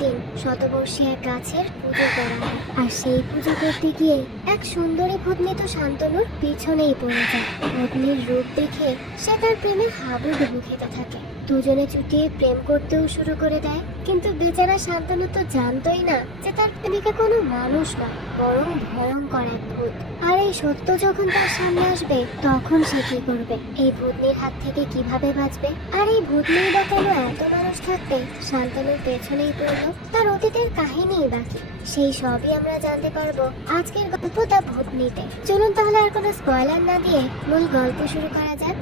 দিন শতবর্ষী এক গাছের পুজো করা হয়। আর সেই পুজো করতে গিয়ে এক সুন্দরী ভূতনি তো শান্তনুর পিছনেই পড়ে যায়। ভূতনির রূপ দেখে সে তার প্রেমে হাবুডুবু খেতে থাকে। দুজনে চুটিয়ে প্রেম করতেও শুরু করে দেয়। কিন্তু বেচারা শান্তনু তো জানতোই না যে তার প্রেমিকা কোনো মানুষ নয়, বরং ভয়ঙ্কর এক ভূত। আর এই সত্য যখন তার সামনে আসবে তখন সে কি করবে? এই ভূতনির হাত থেকে কিভাবে বাঁচবে? আর এই ভূতনির বা কেন এত মানুষ থাকবে শান্তনুর পেছনেই পড়লো? তার অতীতের কাহিনীই বাকি। সেই সবই আমরা জানতে পারবো আজকের গল্প দা ভূতনিতে। চলুন তাহলে আর কোনো স্পয়লার না দিয়ে মূল গল্প শুরু করা যাক।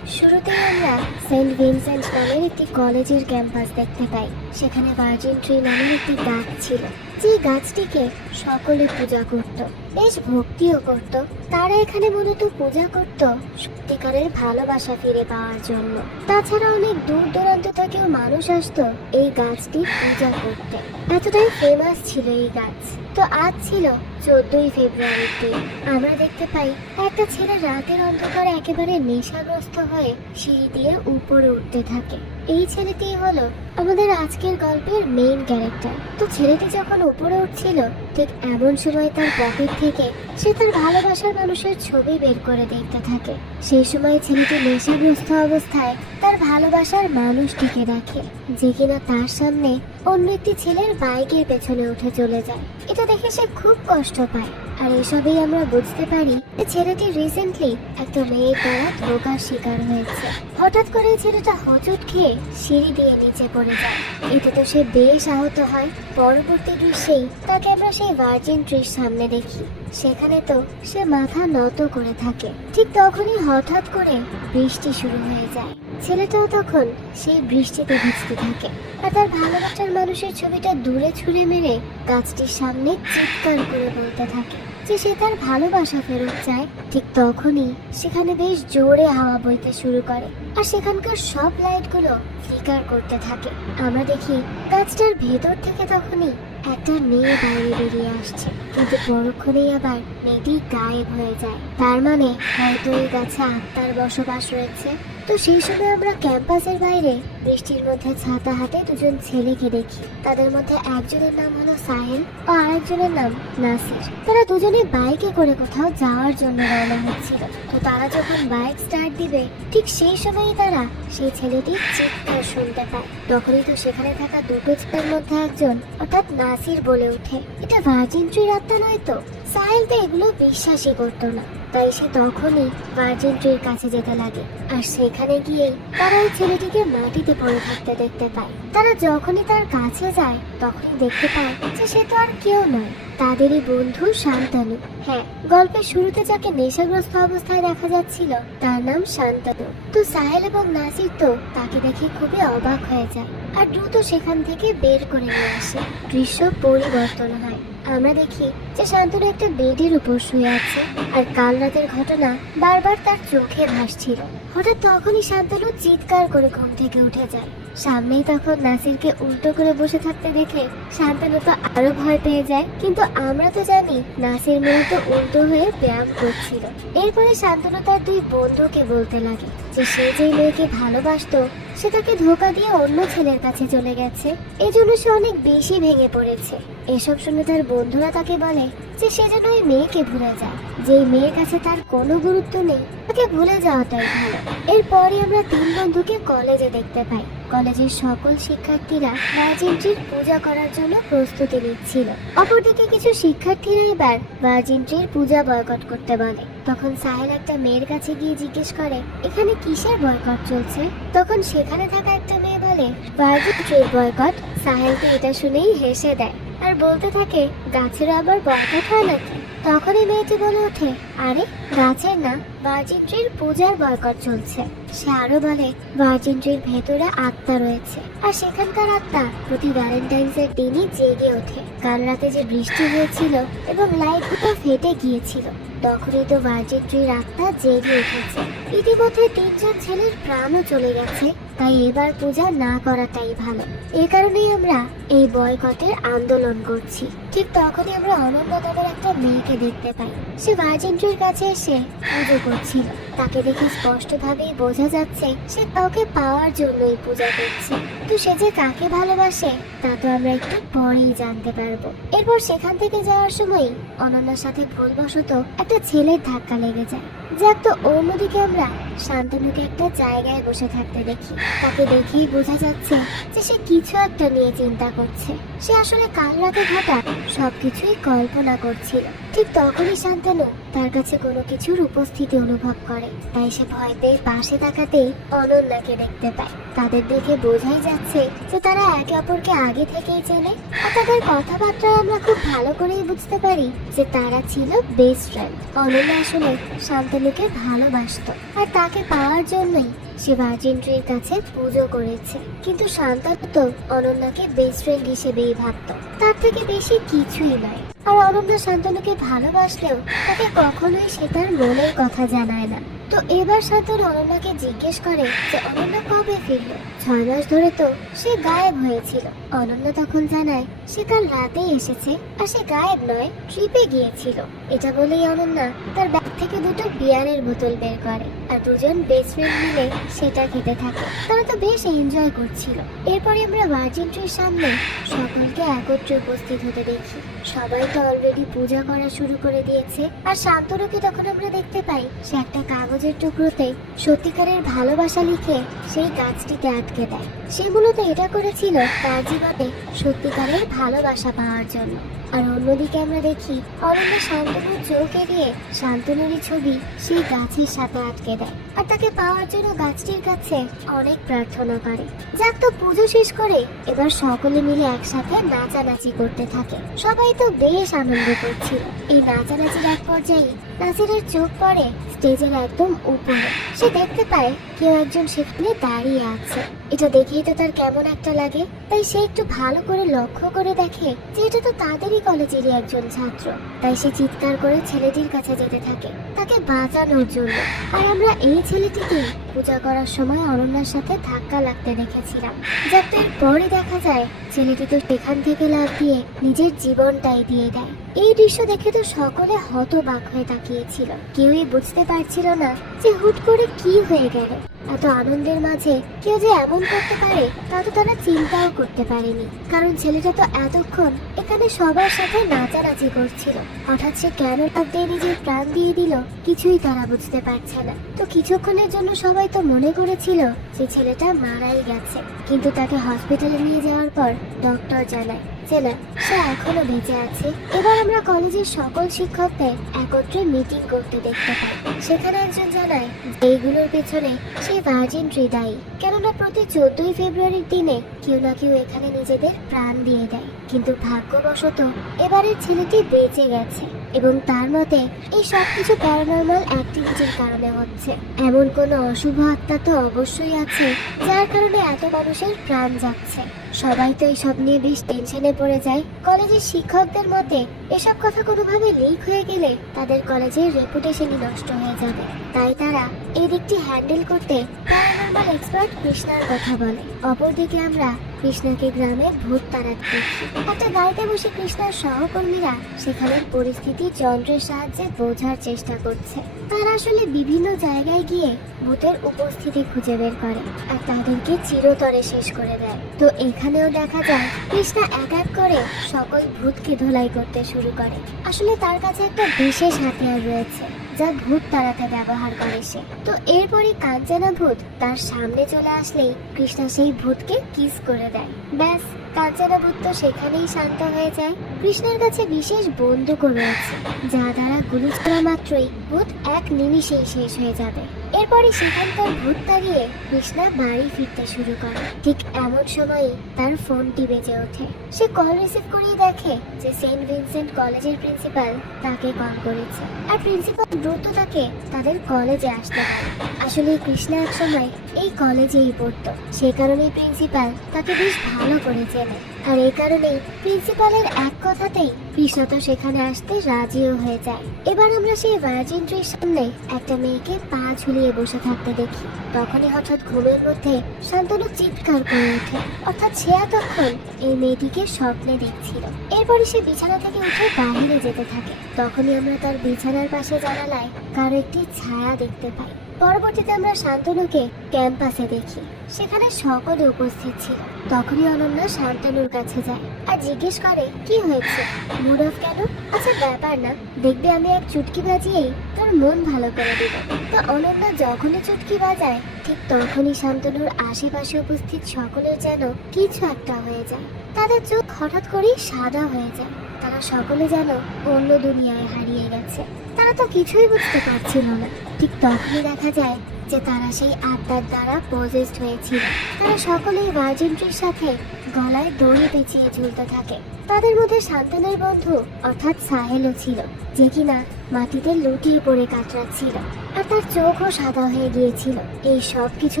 শুরুতেই আমরা সেন্ট ভিনসেন্ট নামের একটি কলেজের ক্যাম্পাস দেখতে পাই। সেখানে ভার্জিন ট্রি নামের একটি গাছ ছিল, যে গাছটিকে সকলে পূজা করত, বেশ ভক্তিও করত। তারা এখানে মূলত পূজা করত সত্যিকারের ভালোবাসা ফিরে পাওয়ার জন্য। তাছাড়া অনেক দূর দূরান্ত থেকেও মানুষ আসতো এই গাছটি পূজা করতে, এতটাই ফেমাস ছিল এই গাছ। তো আজ ছিল 14ই ফেব্রুয়ারির দিন। আমরা দেখতে পাই একটা ছেলে রাতের অন্ধকারে একেবারে নেশাগ্রস্ত হয়ে সিঁড়ি দিয়ে উপরে উঠতে থাকে। এই ছেলেটি হলো আমাদের আজকের গল্পের মেইন ক্যারেক্টার। তো ছেলেটি যখন উপরে উঠছিল ঠিক এমন সময় তার পকেট থেকে সে তার ভালোবাসার মানুষের ছবি বের করে দেখতে থাকে। সেই সময় ছেলেটি নেশাগ্রস্ত অবস্থায় তার ভালোবাসার মানুষটিকে দেখে, যে কিনা তার সামনে অন্য একটি ছেলের বাইকের পেছনে উঠে চলে যায়। এটা দেখে সে খুব কষ্ট পায়। আর এসবেই আমরা বুঝতে পারি যে ছেলেটি রিসেন্টলি একটা মেয়ের দ্বারা ধোঁকার শিকার হয়েছে। হঠাৎ করে ছেলেটা হোঁচট খেয়ে সিঁড়ি দিয়ে নিচে পড়ে যায়। এতে তো সে বেশ আহত হয়। পরবর্তী দৃশ্যেই তাকে আমরা সেই ভার্জিন ট্রির সামনে দেখি। সেখানে তো সে মাথা নত করে থাকে। ঠিক তখনই হঠাৎ করে বৃষ্টি শুরু হয়ে যায়। ছেলেটাও তখন সেই বৃষ্টিতে ভিজতে থাকে আর তার ভালোবাসার মানুষের ছবিটা দূরে ছুঁড়ে মেরে গাছটির সামনে চিৎকার করে বলতে থাকে যে সে তার ভালোবাসা ফেরত চায়। ঠিক তখনই সেখানে বেশ জোরে হাওয়া বইতে শুরু করে আর সেখানকার সব লাইটগুলো ফ্লিকার করতে থাকে। আমরা দেখি গাছটার ভেতর থেকে তখনই একটা মেয়ে বাইরে বেরিয়ে আসছে, কিন্তু পরক্ষণেই আবার মেয়েটি গায়েব হয়ে যায়। তার মানে হয়তো এই গাছে আত্মার বসবাস রয়েছে। তো সেই সময় আমরা ক্যাম্পাসের বাইরে বৃষ্টির মধ্যে ছাতা হাতে দুজন ছেলেকে দেখি। তাদের মধ্যে একজনের নাম হলো সাহেল ও আরেকজনের নাম নাসির। তারা দুজনে বাইকে করে কোথাও যাওয়ার জন্য রওনা হচ্ছিল। তো তারা যখন বাইক স্টার্ট দিবে ঠিক সেই সময়ই তারা সেই ছেলেটির চিৎকার শুনতে পায়। তখনই তো সেখানে থাকা দুটো ছেলের মধ্যে একজন অর্থাৎ নাসির বলে ওঠে, এটা ভার্জিন ট্রির আত্মা নয় তো? সাহেল তো এগুলো বিশ্বাসই করতো না। তাই সে তখনই ভার্জিন ট্রির কাছে যেতে লাগে। আর সেখানে গিয়েই তারা ওই ছেলেটিকে মাটিতে পড়ে থাকতে দেখতে পায়। তারা যখনই তার কাছে যায় তখনই দেখতে পায় যে সে তো আর কেউ নয়, তাদেরই বন্ধু শান্তনু। হ্যাঁ, গল্পের শুরুতে যাকে নেশাগ্রস্ত অবস্থায় দেখা যাচ্ছিল তার নাম শান্তনু। তো সাহেল এবং নাসির তো তাকে দেখে খুবই অবাক হয়ে যায় আর দ্রুত সেখান থেকে বের করে নিয়ে আসে। দৃশ্য পরিবর্তন হয়। আমরা দেখি যে শান্তনু একটা বেডের উপর শুয়ে আছে আর কাল রাতের ঘটনা বারবার তার চোখে ভাসছিল। হঠাৎ তখনই শান্তনু চিৎকার করে ঘুম থেকে উঠে যায়। সামনেই তখন নাসিরকে উল্টো করে বসে থাকতে দেখে শান্তনু তো আরো ভয় পেয়ে যায়। কিন্তু আমরা তো জানি নাসির মূলত উল্টো হয়ে ব্যায়াম করছিল। এরপরে শান্তনু তার দুই বন্ধুকে বলতে লাগে যে সে যেই মেয়েকে ভালোবাসতো সে তাকে ধোঁকা দিয়ে অন্য ছেলের কাছে চলে গেছে, এজন্য সে অনেক বেশি ভেঙে পড়েছে। এসব শুনে তার বন্ধুরা তাকে বলে যে সে যেন ওই মেয়েকে ভুলে যায়, যেই মেয়ের কাছে তার কোনো গুরুত্ব নেই তাকে ভুলে যাওয়াটাই ভালো। এরপরই আমরা তিন বন্ধুকে কলেজে দেখতে পাই। কলেজের সকল শিক্ষার্থীরা ভার্জিন ট্রির পূজা করার জন্য প্রস্তুতি নিচ্ছিল। অপরদিকে কিছু শিক্ষার্থীরা এবার ভার্জিন ট্রির পূজা বয়কট করতে বলে। তখন সাহেল একটা মেয়ের কাছে গিয়ে জিজ্ঞেস করে এখানে কিসের বয়কট চলছে। তখন সেখানে থাকা একটা মেয়ে বলে ভার্জিন ট্রির বয়কট। সাহেল তো এটা শুনেই হেসে দেয় আর বলতে থাকে গাছের আবার বয়কট হয় নাকি? তখনই মেয়েটি বলে ওঠে আরে গাছের না, ভার্জিন ট্রির পূজার বয়কট চলছে। সে আরো বলে ভার্জিন ট্রির ভেতরে আত্মা রয়েছে আর সেখানকার আত্মা প্রতি ভ্যালেন্টাইন্স এর দিনই জেগে ওঠে। কাল রাতে যে বৃষ্টি হয়েছিল এবং লাইটগুলো ফেটে গিয়েছিল তখনই তো ভার্জিন ট্রির আত্মা জেগে উঠেছে। ইতিমধ্যে তিনজন ছেলের প্রাণও চলে গেছে, তাই এবার পূজা না করাটাই ভালো। এই কারণেই আমরা এই বয়কটের আন্দোলন করছি। ঠিক তখনই আমরা অনন্য নামের একটা মেয়েকে দেখতে পাই। সে ভার্জিন ট্রির কাছে এসে পুজো করছিল। তাকে দেখে স্পষ্টভাবেই বোঝা যাচ্ছে সে কাউকে পাওয়ার জন্যই পূজা করছে। কিন্তু সে যে কাকে ভালোবাসে তা তো আমরা একটু পরেই জানতে পারবো। এরপর সেখান থেকে যাওয়ার সময় অনন্যার সাথে ভুলবশত একটা ছেলের ধাক্কা লেগে যায়। যাক, তো অন্যদিকে আমরা শান্তনুকে একটা জায়গায় বসে থাকতে দেখি। তাকে দেখেই বোঝা যাচ্ছে যে সে কিছু একটা নিয়ে চিন্তা করছে। সে আসলে কাল রাতে ঘটা সবকিছুই কল্পনা করছিল। ঠিক তখনই শান্তনু তার কাছে কোনো কিছুর উপস্থিতি অনুভব করে। তাই সে ভয় পেয়ে পাশে তাকাতেই অনন্যাকে দেখতে পায়। তাদের দেখে বোঝাই যাচ্ছে যে তারা একে অপরকে আগে থেকেই চেনে। আর তাদের কথাবার্তায় আমরা খুব ভালো করেই বুঝতে পারি যে তারা ছিল বেস্ট ফ্রেন্ড। অনন্যা আসলে শান্তনুকে ভালোবাসতো, আর তাকে পাওয়ার জন্যই সে ভার্জিন ট্রির কাছে পুজো করেছে। কিন্তু শান্তনু তো অনন্যাকে বেস্ট ফ্রেন্ড হিসেবেই ভাবতো, তার থেকে বেশি কিছুই নয়। আর অনন্যা শান্তনুকে ভালোবাসলেও তাকে কখনোই সে তার মনের কথা জানায় না। তো এবার শান্তনু অনন্যাকে জিজ্ঞেস করে যে অনন্যা কবে ফিরলো। 6 মাস ধরে তো সে গায়েব হয়েছিল। অনন্যা তখন জানায় সে কাল রাতেই এসেছে, আর সে গায়েব নয়, ট্রিপে গিয়েছিল। এটা বলেই অনন্যা তার ব্যাগ থেকে দুটো বিয়ারের বোতল বের করে, আর দুজন বেস্ট ফ্রেন্ড মিলে সেটা খেতে থাকে। তারা তো বেশ এনজয় করছিল। এরপরে আমরা ভার্জিন ট্রির সামনে সকলকে একত্রে উপস্থিত হতে দেখি। সবাই তো অলরেডি পূজা করা শুরু করে দিয়েছে। আর শান্তনুকে তখন আমরা দেখতে পাই সে একটা কাগজের টুকরোতে সত্যিকারের ভালোবাসা লিখে সেই গাছটিতে আটকে দেয়। সে মূলত এটা করেছিল তার জীবনে সত্যিকারের ভালোবাসা পাওয়ার জন্য। আর অন্যদিকে আমরা দেখি অনন্যা শান্তনুর চোখ এড়িয়ে শান্তনুরই ছবি সেই গাছের সাথে আটকে দেয়, আর তাকে পাওয়ার জন্য গাছটির কাছে অনেক প্রার্থনা করে। যাক, তো পুজো শেষ করে এবার সকলে মিলে একসাথে নাচানাচি করতে থাকে। সবাই তো বেশ আনন্দ করছিল। এই নাচানাচির এক পর্যায়ে নাসিরের চোখ পড়ে স্টেজের একদম উপরে। সে দেখতে পায় কেউ একজন সেখানে দাঁড়িয়ে আছে। এটা দেখেই তো তার কেমন একটা লাগে। তাই সে একটু ভালো করে লক্ষ্য করে দেখে যে এটা তো তাদেরই কলেজেরই একজন ছাত্র। তাই সে চিৎকার করে ছেলেটির কাছে যেতে থাকে তাকে বাঁচানোর জন্য। আর আমরা এই ছেলেটিকে পূজা করার সময় অনন্যার সাথে ধাক্কা লাগতে দেখেছিলাম। যাতে পরে দেখা যায় ছেলেটি তো সেখান থেকে লাফ দিয়ে নিজের জীবনটাই দিয়ে দেয়। এই দৃশ্য দেখে তো সকলে হতবাক হয়ে তাকিয়েছিল। কেউই বুঝতে পারছিল না যে হুট করে কি হয়ে গেল। এত আনন্দের মাঝে কেউ যে এমন করতে পারে তা তো তারা চিন্তাও করতে পারেনি। কারণ ছেলেটা তো এতক্ষণ এখানে সবার সাথে নাচানাচি করছিল। হঠাৎ সে কেন লাফ দিয়ে নিজের প্রাণ দিয়ে দিল কিছুই তারা বুঝতে পারছে না। তো কিছুক্ষণের জন্য সবাই তো মনে করেছিল যে ছেলেটা মারাই গেছে। কিন্তু তাকে হসপিটালে নিয়ে যাওয়ার পর ডক্টর জানায় যে না, সে এখনো বেঁচে আছে। এবার আমরা কলেজের সকল শিক্ষকদের একত্রে মিটিং করতে দেখতে পাই। সেখানে একজন জানায় এইগুলোর পেছনে সেই ভার্জিন ট্রি দায়ী। কেননা প্রতি 14ই ফেব্রুয়ারির দিনে কেউ না কেউ এখানে নিজেদের প্রাণ দিয়ে দেয়। কিন্তু ভাগ্যবশত এবারের ছেলেটি বেঁচে গেছে, এবং তার মতে এই সবকিছু প্যারানর্মাল অ্যাক্টিভিটির কারণে হচ্ছে। এমন কোনো অশুভ আত্মা তো অবশ্যই আছে যার কারণে এত মানুষের প্রাণ যাচ্ছে। সবাই তো এইসব নিয়ে বেশ টেনশনে পড়ে যায়। কলেজের শিক্ষকদের মতে এসব কথা কোনোভাবে লিক হয়ে গেলে তাদের কলেজের রেপুটেশনই নষ্ট হয়ে যাবে। তাই তারা এই দিকটি হ্যান্ডেল করতে প্যারানর্মাল এক্সপার্ট কৃষ্ণার কথা বলে। অপরদিকে আমরা কৃষ্ণাকে গ্রামে ভূত তাড়াতে দেখি। একটা গাড়িতে বসে কৃষ্ণার সহকর্মীরা সেখানের পরিস্থিতি যন্ত্রের সাহায্যে বোঝার চেষ্টা করছে। তারা আসলে বিভিন্ন জায়গায় গিয়ে ভূতের উপস্থিতি খুঁজে বের করে আর তাদেরকে চিরতরে শেষ করে দেয়। তো এখানেও দেখা যায় কৃষ্ণা এক এক করে সকল ভূতকে ধোলাই করতে শুরু করে। আসলে তার কাছে একটা বিশেষ হাতিয়ার রয়েছে যা ভূত তাড়াতে ব্যবহার করে সে। তো এরপরই কাঞ্চনা ভূত তার সামনে চলে আসলেই কৃষ্ণা সেই ভূতকে কিস করে দেয়। ব্যাস, কাঞ্চনা ভূত তো সেখানেই শান্ত হয়ে যায়। কৃষ্ণের কাছে বিশেষ বন্দুকও রয়েছে যা দ্বারা গুলি ছোড়া মাত্রই ভূত এক নিমিষেই শেষ হয়ে যাবে। এরপরে সেখানকার ভূত তাড়িয়ে কৃষ্ণা বাড়ি ফিরতে শুরু করে। ঠিক এমন সময়ই তার ফোনটি বেজে ওঠে। সে কল রিসিভ করিয়ে দেখে যে সেন্ট ভিনসেন্ট কলেজের প্রিন্সিপাল তাকে কল করেছে, আর প্রিন্সিপাল দ্রুত তাকে তাদের কলেজে আসতে বলে। আসলে কৃষ্ণা এক সময় এই কলেজেই পড়তো, সে কারণেই প্রিন্সিপাল তাকে বেশ ভালো করে চেনে। আর এই কারণেই প্রিন্সিপালের এক কথাতেই কৃষ্ণ তো সেখানে আসতে রাজিও হয়ে যায়। এবার আমরা সেই ভার্জিন ট্রির সামনে একটা মেয়েকে পা ঝুলিয়ে বসে থাকতে দেখি। তখনই হঠাৎ ঘুমের মধ্যে শান্তনু চিৎকার করে ওঠে। অর্থাৎ সে এতক্ষণ এই মেয়েটিকে স্বপ্নে দেখছিল। এরপরই সে বিছানা থেকে উঠে বাইরে যেতে থাকে। তখনই আমরা তার বিছানার পাশে জানালায় কারো একটি ছায়া দেখতে পাই। পরবর্তীতে আমরা শান্তনুকে ক্যাম্পাসে দেখি, সেখানে সকলে উপস্থিত ছিল। তখনই অনন্যা শান্তনুর কাছে যায় আর জিজ্ঞেস করে কি হয়েছে, মুড অফ কেন? আচ্ছা ব্যাপার না, দেখবে আমি এক চুটকি বাজিয়েই তোর মন ভালো করে দিব। তো অনন্যা যখনই চুটকি বাজায় ঠিক তখনই শান্তনুর আশেপাশে উপস্থিত সকলের যেন কিছু একটা হয়ে যায়। তাদের চোখ হঠাৎ করেই সাদা হয়ে যায়। তারা সকলে যেন অন্য দুনিয়ায় হারিয়ে গেছে। তারা তো কিছুই বুঝতে পারছিল না। ঠিক তখনই দেখা যায় যে তারা সেই আত্মার দ্বারা পজেসড হয়েছিল। তারা সকলেই ভার্জিন ট্রির সাথে গলায় দড়ি পেঁচিয়ে ঝুলতে থাকে। তাদের মধ্যে শান্তনুর বন্ধু অর্থাৎ সাহেলও ছিল, যে কিনা মাটিতে লুটিয়ে পড়ে কাতরাচ্ছিল আর তার চোখও সাদা হয়ে গিয়েছিল। এই সব কিছু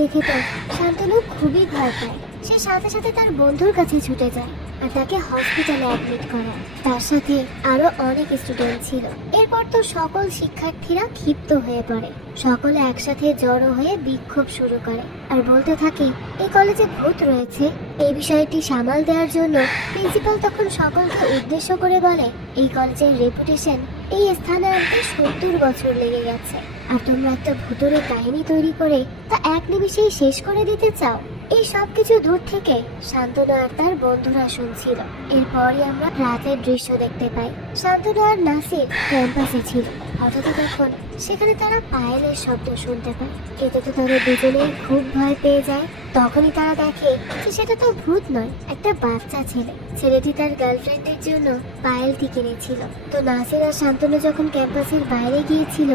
দেখে তো শান্তনু খুবই ভয় পায়। সে সাথে সাথে তার বন্ধুর কাছে ছুটে যায় আর তাকে হসপিটালে অ্যাডমিট করায়। তার সাথে আরো অনেক স্টুডেন্ট ছিল। এরপর তো সকল শিক্ষার্থীরা ক্ষিপ্ত হয়ে পড়ে। সকলে একসাথে জড়ো হয়ে বিক্ষোভ শুরু করে আর বলতে থাকে এই কলেজে ভূত রয়েছে। এই বিষয়টি সামাল দেওয়ার জন্য প্রিন্সিপাল তখন সকলকে উদ্দেশ্য করে বলে এই কলেজের রেপুটেশন এই স্থানে আনতে 70 বছর লেগে গেছে, আর তোমরা একটা ভূতুরে কাহিনী তৈরি করে তা এক নিমিষেই শেষ করে দিতে চাও। এই সব কিছু দূর থেকে শান্তনু আর তার বন্ধুরা শুনছিল। এরপরই আমরা রাতের দৃশ্য দেখতে পাই। শান্তনু আর নাসির ক্যাম্পাসে ছিল। হঠাৎ তখন সেখানে তারা পায়েলের শব্দ শুনতে পায়। এতে তো তারা দুজনেই খুব ভয় পেয়ে যায়। তখনই তারা দেখে যে সেটা তো ভূত নয়, একটা বাচ্চা ছেলে। ছেলেটি তার গার্লফ্রেন্ডের জন্য পায়েলটি কিনেছিল। তো নাসির আর শান্তনু যখন ক্যাম্পাসের বাইরে গিয়েছিল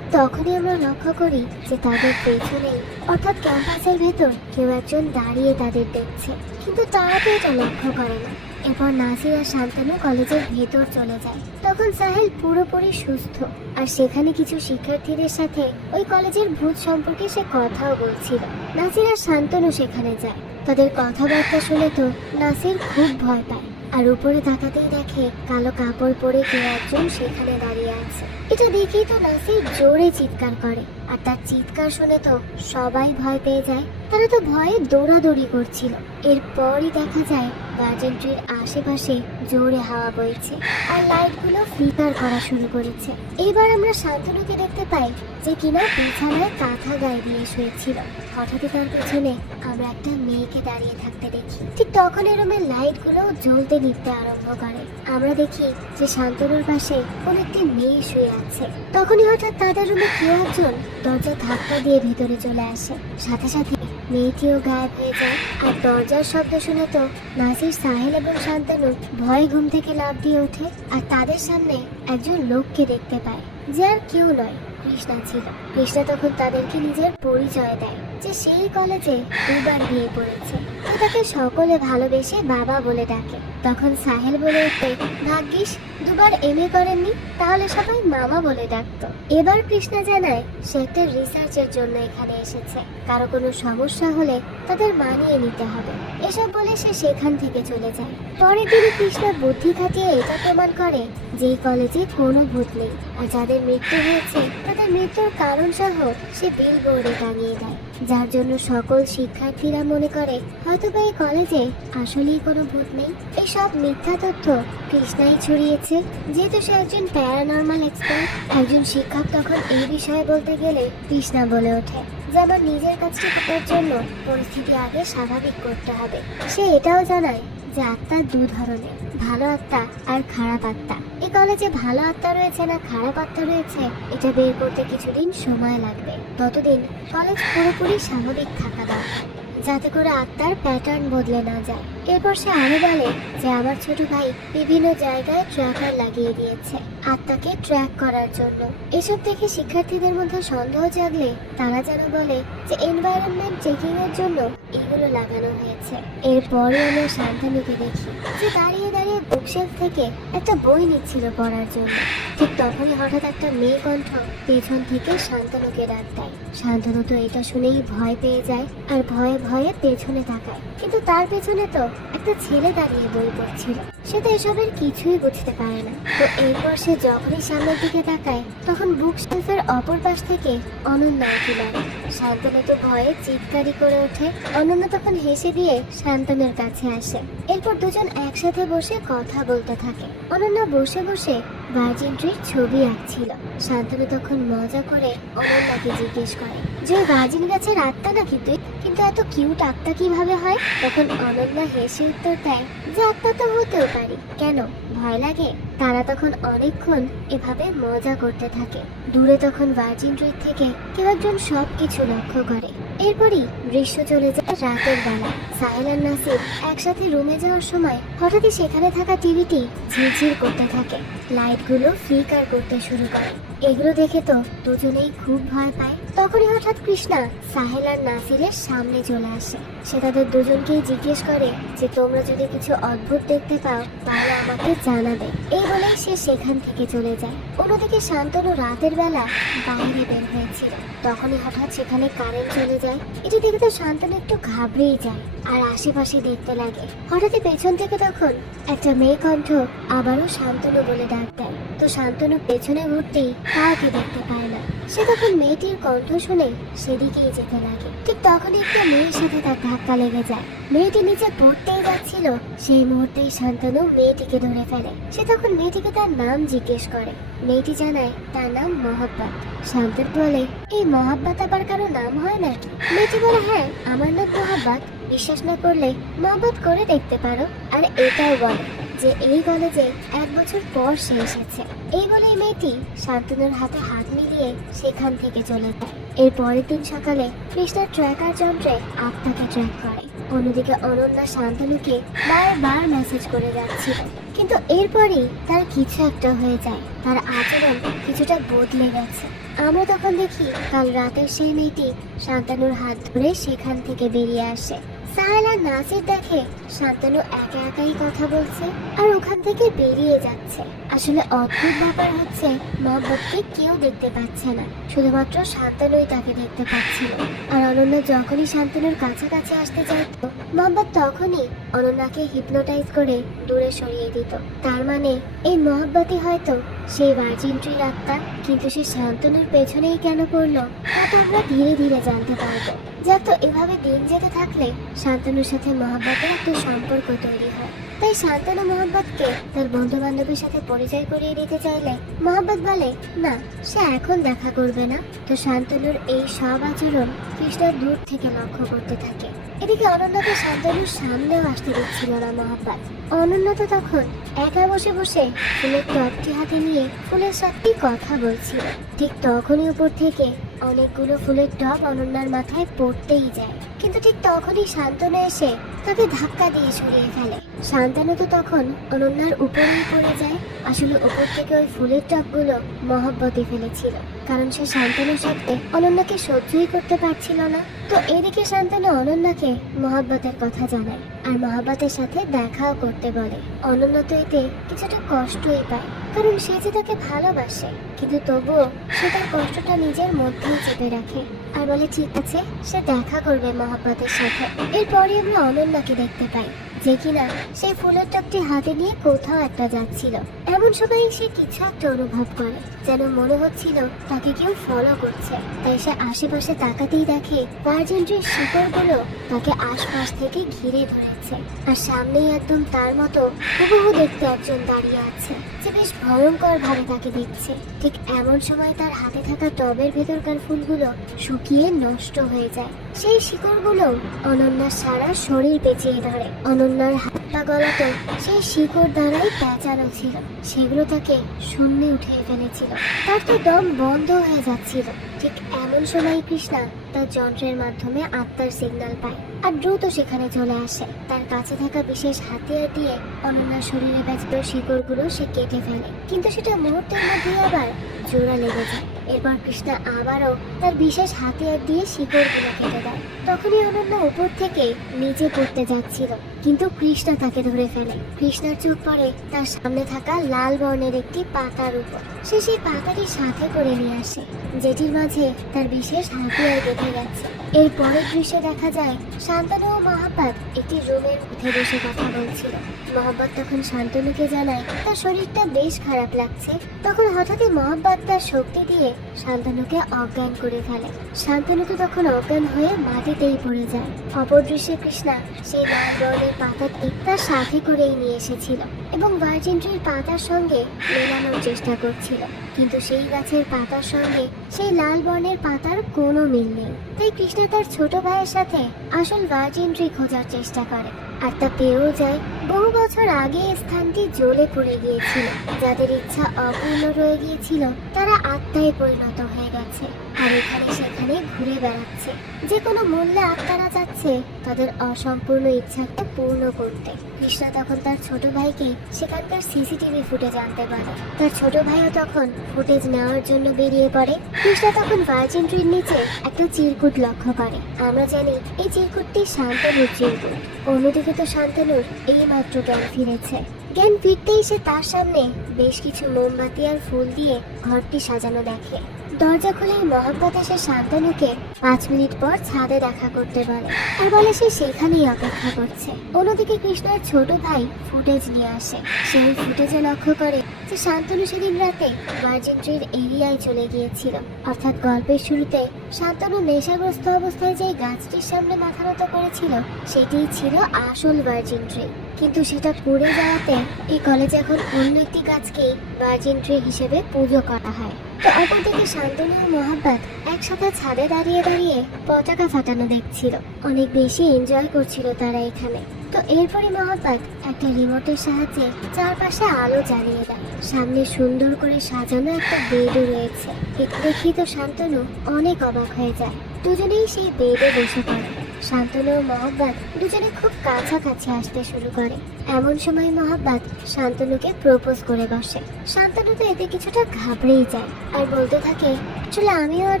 তখনই আমরা লক্ষ্য করি যে তাদের পেছনেই অর্থাৎ ক্যাম্পাসের ভেতর কেউ একজন দাঁড়িয়ে তাদের দেখছে, কিন্তু তারা তো এটা লক্ষ্য করে না। এরপর নাসির আর শান্তনু কলেজের ভেতর চলে যায়। তখন সাহেল পুরোপুরি সুস্থ আর সেখানে কিছু শিক্ষার্থীদের সাথে ওই কলেজের ভূত সম্পর্কে সে কথাও বলছিল। নাসির আর শান্তনু সেখানে যায়। তাদের কথাবার্তা শুনে তো নাসির খুব ভয় পায় আর উপরে তাকাতেই দেখে কালো কাপড় পরে কেউ একজন সেখানে দাঁড়িয়ে আছে। এটা দেখেই তো নাসির জোরে চিৎকার করে আর তার চিৎকার শুনে তো সবাই ভয় পেয়ে যায়। তারা তো ভয়ে দৌড়াদৌড়ি করছিল। এরপরই দেখা যায় গার্ডেন ট্রির আশেপাশে জোরে হাওয়া বইছে আর লাইটগুলো ফ্লিকার করা শুরু করেছে। এবার আমরা শান্তনুকে দেখতে পাই যে কিনা বিছানায় কাঁথা গায়ে দিয়ে শুয়েছিল। হঠাৎই তার পেছনে আমরা একটা মেয়েকে দাঁড়িয়ে থাকতে দেখি। ঠিক তখন এই রুমের লাইটগুলো জ্বলতে নিভতে আরম্ভ করে। আমরা দেখি যে শান্তনুর পাশে কোন একটি মেয়ে শুয়ে আছে। তখনই হঠাৎ তাদের রুমে কেউ একজন দরজা ধাক্কা দিয়ে ভেতরে চলে আসে। সাথে সাথে মেয়েটিও গায়েব হয়ে যায় আর দরজার শব্দ শুনে তো নাসির, সাহেল এবং শান্তনু ভয়ে ঘুম থেকে লাফ দিয়ে ওঠে আর তাদের সামনে একজন লোককে দেখতে পায়, যে আর কেউ নয়, কৃষ্ণা ছিল। কৃষ্ণা তখন তাদেরকে নিজের পরিচয় দেয় যে সেই কলেজে 2বার বিয়ে করেছে। তো তাকে সকলে ভালোবেসে বাবা বলে ডাকে। তখন সাহেল বলে উঠে ভাগ্যিস 2বার MA করেননি, তাহলে সবাই মামা বলে ডাকতো। এবার কৃষ্ণা জানায় সে একটা রিসার্চের জন্য এখানে এসেছে, কারো কোনো সমস্যা হলে তাদের মানিয়ে নিতে হবে। এসব বলে সে সেখান থেকে চলে যায়। পরের দিনে কৃষ্ণা বুদ্ধি খাটিয়ে এটা প্রমাণ করে যে এই কলেজে কোনো ভূত নেই আর যাদের মৃত্যু হয়েছে তাদের মৃত্যুর কারণ সহ সে বিল বোর্ডে টাঙিয়ে দেয়, যার জন্য সকল শিক্ষার্থীরা মনে করে হয়তোবা এই কলেজে আসলেই কোনো ভূত নেই। এসব মিথ্যা তথ্য কৃষ্ণাই ছড়িয়েছে। যেহেতু সে একজন প্যারানর্মাল এক্সপার্ট, একজন শিক্ষক তখন এই বিষয়ে বলতে গেলে কৃষ্ণা বলে ওঠে যে আমার নিজের কাজটি করার জন্য পরিস্থিতি আগে স্বাভাবিক করতে হবে। সে এটাও জানায় যে আত্মা 2 ধরনের, ভালো আত্মা আর খারাপ আত্মা। এই কলেজে ভালো আত্মা রয়েছে না খারাপ আত্মা রয়েছে এটা বের করতে কিছুদিন সময় লাগবে। ততদিন কলেজ পুরোপুরি স্বাভাবিক থাকা দরকার, যাতে করে আত্মার প্যাটার্ন বদলে না যায়। এরপর সে আরো বলে যে আমার ছোট ভাই বিভিন্ন জায়গায় ট্র্যাকার লাগিয়ে দিয়েছে আত্মাকে ট্র্যাক করার জন্য। এসব দেখে শিক্ষার্থীদের মধ্যে সন্দেহ জাগলে তারা যেন বলে যে এনভায়রনমেন্ট চেকিং এর জন্য এগুলো লাগানো হয়েছে। এরপরে আমরা শান্তনুকে দেখি যে দাঁড়িয়ে দাঁড়িয়ে বুকশেলফ থেকে একটা বই নিচ্ছিল পড়ার জন্য। ঠিক তখনই হঠাৎ একটা মেয়ে কণ্ঠ পেছন থেকে শান্তনুকে ডাক দেয়। শান্তনু তো এটা শুনেই ভয় পেয়ে যায় আর ভয়ে ভয়ে পেছনে তাকায়, কিন্তু তার পেছনে তো একটা ছেলে দাঁড়িয়ে বই পড়ছিল। সে তো এসবের কিছুই বুঝতে পারে না। তো এরপর সে যখনই সামনের দিকে তাকায় তখন বুক শেলফের অপর পাশ থেকে অনন্যা উঠে দাঁড়ায়। শান্তনু তো ভয়ে চিৎকারি করে ওঠে। অনন্যা তখন হেসে দিয়ে শান্তনুর কাছে আসে। এরপর দুজন একসাথে বসে কথা বলতে থাকে। অনন্যা বসে বসে ভার্জিন ট্রির ছবি আঁকছিল। শান্তনু তখন মজা করে অনন্যাকে জিজ্ঞেস করে যে ভার্জিন গাছের আত্মা নাকি তুই, কিন্তু এত কিউট আত্মা কিভাবে হয়? তখন অনন্যা হেসে উত্তর দেয় যে আত্মা তো হতেও পারি, কেন ভয় লাগে? তারা তখন অনেকক্ষণ এভাবে মজা করতে থাকে। দূরে তখন ভার্জিন ট্রি থেকে কেউ একজন সবকিছু লক্ষ্য করে। এরপরই দৃশ্য চলে যায় রাতের বেলা। সাহেল আর নাসির একসাথে রুমে যাওয়ার সময় হঠাৎই সেখানে থাকা টিভিটি ঝিরঝির করতে থাকে। লাইটগুলো ফ্লিকার করতে শুরু করে। এগুলো দেখে তো দুজনেই খুব ভয় পায়। তখনই হঠাৎ কৃষ্ণা সাহেল আর নাসিরের সামনে চলে আসে। সে তাদের দুজনকেই জিজ্ঞেস করে যে তোমরা যদি কিছু অদ্ভুত দেখতে পাও তাহলে আমাকে জানাবে। এই বলে সে সেখান থেকে চলে যায়। অন্যদিকে শান্তনু রাতের বেলা বাইরে বের হয়েছিল। তখনই হঠাৎ সেখানে কারেন্ট চলে যায়। এটি দেখে তো শান্তনু একটু ঘাবড়েই যায় আর আশেপাশে দেখতে লাগে। হঠাৎই পেছন থেকে তখন একটা মেয়ে কণ্ঠ আবারও শান্তনু বলে ডাক দেয়। তো শান্তনু পেছনে ঘুরতেই কাউকে দেখতে পায় না। সে তখন মেয়েটির কণ্ঠ শুনে সেদিকেই যেতে লাগে। ঠিক তখনই একটা মেয়ের সাথে তার ধাক্কা লেগে যায়। মেয়েটি নিচে পড়তেই যাচ্ছিল। সেই মুহূর্তেই শান্তনু মেয়েটিকে ধরে ফেলে। সে তখন মেয়েটিকে তার নাম জিজ্ঞেস করে। মেয়েটি জানায় তার নাম মহাব্বত। শান্তনু বলে এই মহাব্বত আবার কারো নাম হয় নাকি? মেয়েটি বলে হ্যাঁ, আমার নাম মহাব্বত। বিশ্বাস না করলে মহব্বত করে দেখতে পারো। আর এটাও বলে যে এই কলেজে 1 বছর পর সে এসেছে। এই বলেই মেয়েটি শান্তনুর হাতে হাত মিলিয়ে সেখান থেকে চলে যায়। এর পরের দিন সকালে কৃষ্ণার ট্র্যাকার যন্ত্রে আত্মাকে ট্র্যাক করে। অন্যদিকে অনন্যা শান্তনুকে বারবার মেসেজ করে যাচ্ছিল, কিন্তু এরপরই তার কিছু একটা হয়ে যায়। তার আচরণ কিছুটা বদলে গেছে। আমরা তখন দেখি কাল রাতের সেই মেয়েটি শান্তনুর হাত ধরে সেখান থেকে বেরিয়ে আসে। সাহেল আর নাসির দেখে শান্তনু একা একাই কথা বলছে আর ওখান থেকে বেরিয়ে যাচ্ছে। আসলে অদ্ভুত ব্যাপার হচ্ছে মহব্বতকে কেউ দেখতে পাচ্ছে না, শুধুমাত্র শান্তনুই তাকে দেখতে পাচ্ছিল। আর অনন্যা যখনই শান্তনুর কাছাকাছি আসতে চাইত মহব্বত তখনই অনন্যাকে হিপনোটাইজ করে দূরে সরিয়ে দিত। তার মানে এই মহব্বতই হয়তো সেই ভার্জিন ট্রির আত্মা। কিন্তু সে শান্তনুর পেছনেই কেন পড়লো তা তো আমরা ধীরে ধীরে জানতে পারবো। যাক, তো এভাবে দিন যেতে থাকলে শান্তনুর সাথে মহব্বতের একটা সম্পর্ক তৈরি হয়। তাই শান্তনু মহব্বতকে তার বন্ধু বান্ধবের সাথে পরিচয় করিয়ে দিতে চাইলে মহব্বত বলে না, সে এখন দেখা করবে না। তো শান্তনুর এই সব আচরণ কৃষ্ণা দূর থেকে লক্ষ্য করতে থাকে। এদিকে অনন্যাকে শান্তনুর সামনেও আসতে দিচ্ছিল না মহব্বত। অনন্যা তো তখন একা বসে বসে ফুলের টবটি হাতে নিয়ে ফুলের সাথে কথা বলছিল। ঠিক তখনই উপর থেকে অনেকগুলো ফুলের টব অনন্যার মাথায় পড়তেই যায়। কিন্তু ঠিক তখনই শান্তনু এসে তাকে ধাক্কা দিয়ে সরিয়ে ফেলে। শান্তনু তো তখন অনন্যার উপরেই পড়ে যায়। আসলে উপর থেকে ওই ফুলের টবগুলো মহব্বতই ফেলেছিল, কারণ সে শান্তনুর সাথে অনন্যাকে সহ্যই করতে পারছিল না। তো এদিকে শান্তনু অনন্যাকে মহব্বতের কথা জানায় আর মহব্বতের সাথে দেখাও করতে বলে। অনন্যা তো এতে কিছুটা কষ্টই পায়, কারণ সে যে তাকে ভালোবাসে, কিন্তু তবুও সে তার কষ্টটা নিজের মধ্যেই চেপে রাখে আর বলে ঠিক আছে, সে দেখা করবে মহব্বতের সাথে। এরপরে আমরা অনন্যাকে দেখতে পাই যে কিনা সেই ফুলের টবটি হাতে নিয়ে কোথাও একটা যাচ্ছিল। এমন সময় সে কিছু একটা অনুভব করে, যেন মনে হচ্ছিল তাকে কেউ ফলো করছে। তাই সে আশেপাশে তাকাতেই দেখে ভার্জিন ট্রির শিকড়গুলো তাকে আশপাশ থেকে ঘিরে ধরেছে। আর সামনেই একদম তার মতো হুবহু দেখতে একজন দাঁড়িয়ে আছে, যে বেশ ভয়ঙ্কর ভাবে তাকে দেখছে। ঠিক এমন সময় তার হাতে থাকা টবের ভেতরকার ফুলগুলো শুকিয়ে নষ্ট হয়ে যায়। সেই শিকড়গুলো অনন্যার সারা শরীর পেঁচিয়ে ধরে। অনন্যার হাত পা গলা তো সেই শিকড় দ্বারাই পেঁচানো ছিল, সেগুলো তাকে শূন্যে উঠিয়ে ফেলেছিল। তার তো দম বন্ধ হয়ে যাচ্ছিল। ঠিক এমন সময় কৃষ্ণা তার যন্ত্রের মাধ্যমে আত্মার সিগন্যাল পায় আর দ্রুত সেখানে চলে আসে। তার কাছে থাকা বিশেষ হাতিয়ার দিয়ে অনন্যার শরীরে ব্যস্ত শিকড়গুলো সে কেটে ফেলে, কিন্তু সেটা মুহূর্তের মধ্যেই আবার জোড়া লেগে যায়। এরপর কৃষ্ণা আবারও তার বিশেষ হাতিয়ার দিয়ে শিকড়গুলো কেটে দেয়। তখনই অনন্যা উপর থেকে নিচে পড়তে যাচ্ছিল, কিন্তু কৃষ্ণা তাকে ধরে ফেলে। কৃষ্ণার চোখ পড়ে তার সামনে থাকা লাল বর্ণের একটি পাতার উপর। সে সেই পাতাটি সাথে করে নিয়ে আসে, যেটির মাঝে তার বিশেষ হাতিয়ার গেঁথে গেছে। এর পরের দৃশ্যে দেখা যায় শান্তনু ও মহাব্বত একটি রুমের মধ্যে বসে কথা বলছিল। মহাব্বত তখন শান্তনুকে জানায় তার শরীরটা বেশ খারাপ লাগছে। তখন হঠাৎই মহাব্বত তার শক্তি দিয়ে শান্তনুকে অজ্ঞান করে ফেলে। শান্তনু তো তখন অজ্ঞান হয়ে মাটিতেই পড়ে যায়। অপর দৃশ্যে কৃষ্ণা সেই লাল বর্ণের পাতাটি তার সাথে করেই নিয়ে এসেছিল এবং ভার্জিন ট্রির পাতার সঙ্গে মেলানোর চেষ্টা করছিল, কিন্তু সেই গাছের পাতার সঙ্গে সেই লাল বর্ণের পাতার কোনো মিল নেই। তাই কৃষ্ণা তার ছোট ভাইয়ের সাথে আসল ভার্জিন ট্রি খোঁজার চেষ্টা করে, আর তা পেয়েও যায়। বহু বছর আগে এই স্থানটি জ্বলে পড়ে গিয়েছিল। যাদের ইচ্ছা অপূর্ণ রয়ে গিয়েছিল তারা আত্মায় পরিণত হয়ে গেছে আর এখানে সেখানে ঘুরে বেড়াচ্ছে। যে কোনো মূল্যে আত্মারা যাচ্ছে তাদের অসম্পূর্ণ ইচ্ছাকে পূর্ণ করতে। কৃষ্ণা তখন তার ছোট ভাইকে সেখানকার সিসিটিভি ফুটেজ আনতে পারে। তার ছোট ভাইও তখন ফুটেজ নেওয়ার জন্য বেরিয়ে পড়ে। কৃষ্ণা তখন ভার্জিন ট্রির নিচে একটা চিরকুট লক্ষ্য করে। আমরা জানি এই চিরকুটটি শান্তনুর চিরকুট। অন্যদিকে তো শান্তনুর এই মাত্র জ্ঞান ফিরেছে। জ্ঞান ফিরতেই সে তার সামনে বেশ কিছু মোমবাতি আর ফুল দিয়ে ঘরটি সাজানো দেখে। দরজা খুলে মহাব্বত এসে শান্তনুকে 5 মিনিট পর ছাদে দেখা করতে বলে আর বলে সে সেখানেই অপেক্ষা করছে। অন্যদিকে কৃষ্ণার ছোট ভাই ফুটেজ নিয়ে আসে। সেই ফুটেজে লক্ষ্য করে যে শান্তনু সেদিন রাতে ভার্জিন ট্রির এরিয়ায় চলে গিয়েছিল। অর্থাৎ গল্পের শুরুতে শান্তনু নেশাগ্রস্ত অবস্থায় যে গাছটির সামনে মাথা নত করেছিল সেটিই ছিল আসল ভার্জিন ট্রি, কিন্তু সেটা পুড়ে যাওয়াতে এই কলেজে এখন অন্য একটি গাছকেই ভার্জিন ট্রি হিসেবে পুজো করা হয়। তো অপরদিকে শান্তনু ও মহাব্বত একসাথে ছাদে দাঁড়িয়ে দাঁড়িয়ে পতাকা ফাটানো দেখছিল। অনেক বেশি এনজয় করছিল তারা এখানে। তো এরপরে মহাব্বত একটা রিমোটের সাহায্যে চারপাশে আলো জ্বালিয়ে দেয়। সামনে সুন্দর করে সাজানো একটা বেডও রয়েছে। এটা দেখেই তো শান্তনু অনেক অবাক হয়ে যায়। দুজনেই সেই বেডে বসে পড়ে। শান্তনু ও মহাব্বত দুজনে খুব কাছাকাছি আসতে শুরু করে। এমন সময় মহাব্বত শান্তনুকে প্রপোজ করে বসে। শান্তনু তো এতে কিছুটা ঘাবড়েই যায় আর বলতে থাকে, আসলে আমিও আর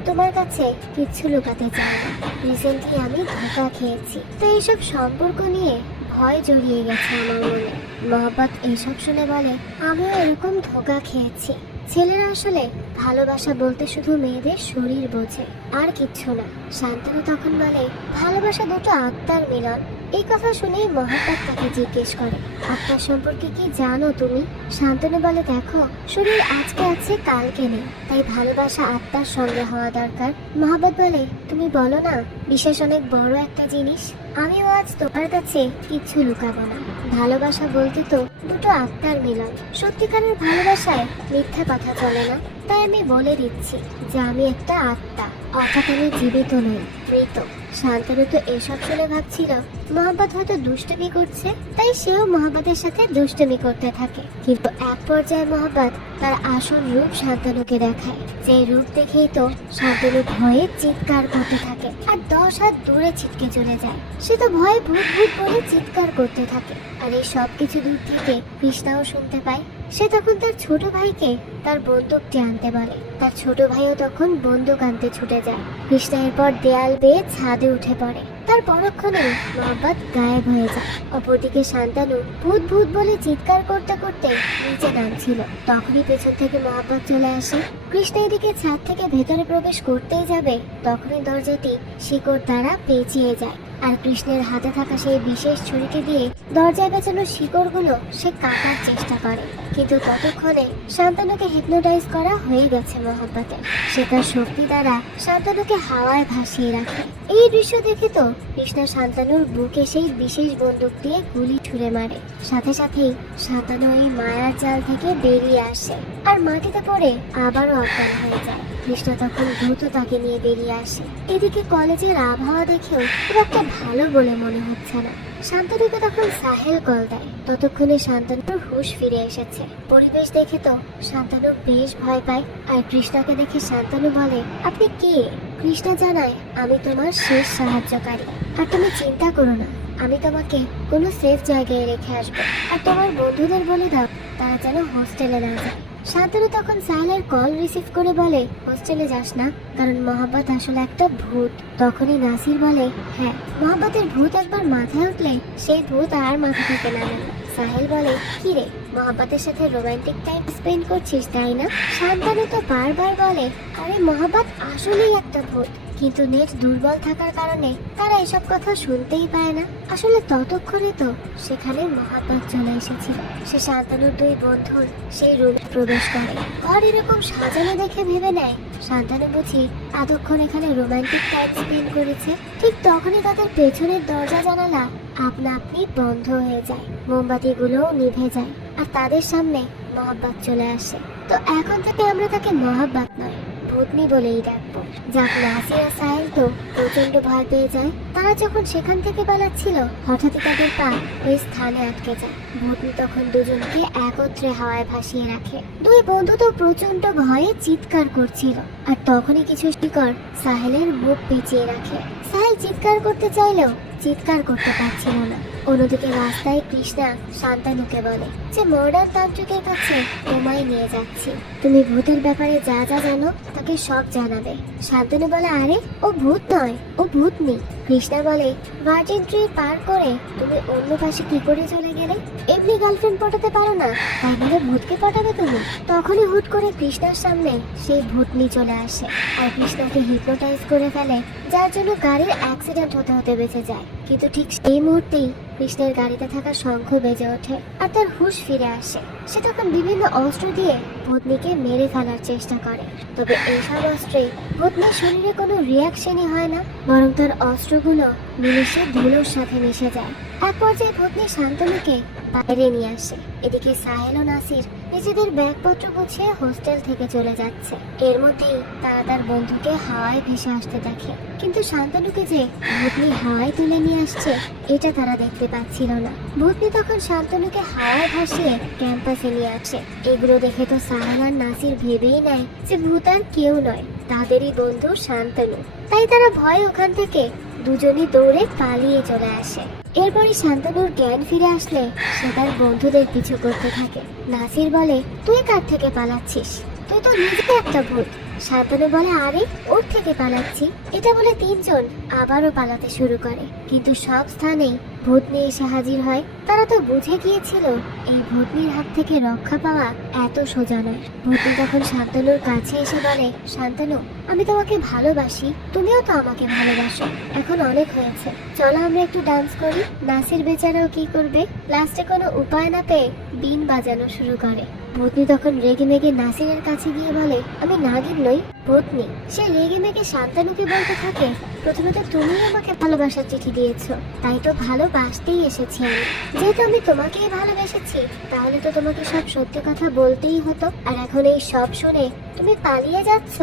তোমার কাছে কিচ্ছু লুকাতে চাই না। রিসেন্টলি আমি ধোঁকা খেয়েছি, তো এইসব সম্পর্ক নিয়ে ভয় জড়িয়ে গেছে আমার মনে। মহাব্বত এইসব শুনে বলে, আমিও এরকম ধোঁকা খেয়েছি। ছেলেরা আসলে ভালোবাসা বলতে শুধু মেয়েদের শরীর বোঝে, আর কিচ্ছু না। শান্তনু তখন বলে, ভালোবাসা দুটো আত্মার মিলন। এই কথা শুনেই মহাব্বত তাকে জিজ্ঞেস করে, আত্মার সম্পর্কে কি জানো তুমি? শান্তনু বলে, দেখো, শরীর আজকে আছে কালকে নেই, তাই ভালোবাসা আত্মার সঙ্গে হওয়া দরকার। মহাব্বত বলে, তুমি বলো না, বিশেষ অনেক বড় একটা জিনিস। আমিও আজ তোমার কাছে কিচ্ছু লুকাবো না। ভালোবাসা বলতে তো দুটো আত্মার মিলন। সত্যিকারের ভালোবাসায় মিথ্যা কথা চলে না। তাই আমি বলে দিচ্ছি যে আমি একটা আত্মা, অর্থাৎ আমি জীবিত নই, মৃত। শান্তনু তো এসব শুনে ভাবছিল মহাব্বত হয়তো দুষ্টুমি করছে, তাই সেও মহাব্বতের সাথে দুষ্টুমি করতে থাকে। কিন্তু এক পর্যায়ে মহাব্বত তার আসল রূপ শান্তনুকে দেখায়। যে রূপ দেখেই তো শান্তনু ভয়ে চিৎকার করতে থাকে আর 10 হাত দূরে ছিটকে চলে যায়। সে তো ভয়ে ভূত ভূত বলে চিৎকার করতে থাকে। আর এই সব কিছু দূর থেকে কৃষ্ণাও শুনতে পায়। সে তখন তার ছোট ভাইকে তার বন্দুকটি আনতে বলে। তার ছোট ভাইও তখন বন্দুক আনতে ছুটে যায়। কৃষ্ণা এরপর দেয়াল বেয়ে ছাদে উঠে পড়ে। তার পরক্ষণে মহাব্বত গায়েব হয়ে যায়। অপরদিকে শান্তনু ভূত ভূত বলে চিৎকার করতে করতে নিচে নামছিল। তখনই পেছন থেকে মহাব্বত চলে আসে। কৃষ্ণা এদিকে ছাদ থেকে ভেতরে প্রবেশ করতেই যাবে, তখনই দরজাটি শিকড় দ্বারা পেঁচিয়ে যায়। আর কৃষ্ণের হাতে থাকা সেই বিশেষ ছুরিটি দিয়ে দরজায় পেঁচানো শিকড়গুলো সে কাটার চেষ্টা করে, কিন্তু ততক্ষণে শান্তনুকে হিপনোটাইজ করা হয়ে গেছে মহাব্বতের। সে তার শক্তি দ্বারা শান্তনুকে হাওয়ায় ভাসিয়ে রাখে। এই দৃশ্য দেখে তো কৃষ্ণা শান্তনুর বুকে সেই বিশেষ বন্দুক দিয়ে গুলি ছুঁড়ে মারে। সাথে সাথেই শান্তনু এই মায়ার জাল থেকে বেরিয়ে আসে আর মাটিতে পড়ে আবারও অজ্ঞান হয়ে যায়। কৃষ্ণা তখন দ্রুত তাকে নিয়ে বেরিয়ে আসে। এদিকে কলেজের আবহাওয়া দেখেও খুব একটা ভালো বলে মনে হচ্ছে না। শান্তনুকে তখন সাহেল কল দেয়। ততক্ষণে শান্তনুর হুঁশ ফিরে এসেছে। পরিবেশ দেখে তো শান্তনু বেশ ভয় পায়। আর কৃষ্ণাকে দেখে শান্তনু বলে, আপনি কে? কৃষ্ণা জানায়, আমি তোমার শেষ সাহায্যকারী। আর তুমি চিন্তা করো না, আমি তোমাকে কোনো সেফ জায়গায় রেখে আসবো। আর তোমার বন্ধুদের বলে দাও তারা যেন হোস্টেলে না যায়। শান্তনু তখন সাহেলের কল রিসিভ করে বলে হোস্টেলে যাস না, কারণ মহাব্বত আসলে একটা ভূত। তখনই নাসির বলে হ্যাঁ, মহাব্বতের ভূত একবার মাথায় উঠলে সেই ভূত আর মাথা থেকে নামে না। সাহেল বলে কি রে, মহাব্বতের সাথে রোমান্টিক টাইম স্পেন্ড করছিস তাই না? শান্তনু তো বারবার বলে আরে মহাব্বত আসলেই একটা ভূত, কিন্তু নেট দুর্বল থাকার কারণে তারা এসব কথা শুনতেই পায় না। আসলে ততক্ষণে তো সেখানে মহাব্বত চলে এসেছিল। সে শান্তনুর দুই বন্ধুর সেই রুমে প্রবেশ করে। ঘর এরকম সাজানো দেখে ভেবে নেয় শান্তনু বুঝি এতক্ষণ এখানে রোমান্টিক টাইম স্পেন্ড করেছে। ঠিক তখনই তাদের পেছনের দরজা জানালা আপনা আপনি বন্ধ হয়ে যায়, মোমবাতিগুলোও নিভে যায়, আর তাদের সামনে মহাব্বত চলে আসে। তো এখন থেকে আমরা তাকে মহাব্বত নয়, ভূতনি বলেই ডাকবো। যাক, নাসির আর সাহেল তো প্রচন্ড ভয় পেয়ে যায়। তারা যখন সেখান থেকে পালাচ্ছিল হঠাৎই তাদের পা ওই স্থানে আটকে যায়। ভূতনি তখন দুজনকে একত্রে হাওয়ায় ভাসিয়ে রাখে। দুই বন্ধু তো প্রচন্ড ভয়ে চিৎকার করছিল, আর তখনই কিছু শিকড় সাহেলের মুখ পেঁচিয়ে রাখে। সাহেল চিৎকার করতে চাইলেও চিৎকার করতে পারছিল না। অন্যদিকে রাস্তায় কৃষ্ণা শান্তনুকে বলে যে মডার্ন তান্ত্রিকের কাছে তোমায় নিয়ে যাচ্ছি, তুমি ভূতের ব্যাপারে যা যা জানো তাকে সব জানাবে। শান্তনু বলে আরে ও ভূত নয়, ও ভূতনি। কৃষ্ণা বলে ভার্জিন ট্রি পার করে তুমি অন্য পাশে কি করে চলে গেলে? এমনি গার্লফ্রেন্ড পটাতে পারো না, তাই বলে ভূতকে পটাবে তুমি? তখনই হুট করে কৃষ্ণার সামনে সেই ভূতনি চলে আসে আর কৃষ্ণাকে হিপনোটাইজ করে ফেলে, যার জন্য গাড়ির অ্যাক্সিডেন্ট হতে হতে বেঁচে যায়। কিন্তু ঠিক সেই মুহূর্তেই কৃষ্ণের গাড়িতে থাকা শঙ্খ বেজে ওঠে আর তার হুঁশ ফিরে আসে। সে তখন বিভিন্ন অস্ত্র দিয়ে ভূতনিকে মেরে ফেলার চেষ্টা করে, তবে এইসব অস্ত্রে ভূতনির শরীরে কোনো রিয়াকশনই হয় না, বরং তার অস্ত্রগুলো মিলেমিশে ধুলোর সাথে মিশে যায়। এক পর্যায়ে ভূতনি শান্তনুকে বাইরে নিয়ে আসে। এদিকে সাহেল ও নাসির নিজেদের ব্যাগপত্র গুছিয়ে হোস্টেল থেকে চলে যাচ্ছে। এর মধ্যেই তারা তার বন্ধুকে হাওয়ায় ভেসে আসতে দেখে, কিন্তু শান্তনুকে যে ভূতনি হাওয়ায় তুলে নিয়ে আসছে এটা তারা দেখতে পাচ্ছিল না। ভূতনি তখন শান্তনুকে হাওয়ায় ভাসিয়ে ক্যাম্পাসে নিয়ে আসে। এগুলো দেখে তো সাহেল আর নাসির ভেবেই নেয় যে ভূত আর কেউ নয়, তাদেরই বন্ধু শান্তনু। তাই তারা ভয়ে ওখান থেকে দুজনই দৌড়ে পালিয়ে চলে আসে। এরপরই শান্তনুর জ্ঞান ফিরে আসলে সে তার বন্ধুদের পিছু করতে থাকে। নাসির বলে তুই কার থেকে পালাচ্ছিস? তুই তো নিজে একটা ভূত। শান্তনু বলে আরে ওর থেকে পালাচ্ছি। এটা বলে তিনজন আবারও পালাতে শুরু করে, কিন্তু সব স্থানেই ভূতনি এসে হাজির হয়। তারা তো বুঝে গিয়েছিল এই ভূতনির হাত থেকে রক্ষা পাওয়া এত সোজা নয়। ভূতনি তখন শান্তনুর কাছে এসে বলে শান্তনু, আমি তোমাকে ভালোবাসি, তুমিও তো আমাকে ভালোবাসো। এখন অনেক হয়েছে, চলো আমরা একটু ডান্স করি। নাসির বেচারাও কি করবে, লাস্টে কোনো উপায় না পেয়ে বিন বাজানো শুরু করে। ভূতনি তখন রেগে মেগে নাসিরের কাছে গিয়ে বলে আমি নাগিন নই, ভূতনি। সে রেগে মেগে শান্তনুকে বলতে থাকে প্রথমে তো তুমি আমাকে ভালোবাসার চিঠি দিয়েছো, তাই তো ভালোবাসতেই এসেছি আমি। যেহেতু আমি তোমাকেই ভালোবেসেছি তাহলে তো তোমাকে সব সত্যি কথা বলতেই হতো, আর এখন এই সব শুনে তুমি পালিয়ে যাচ্ছ।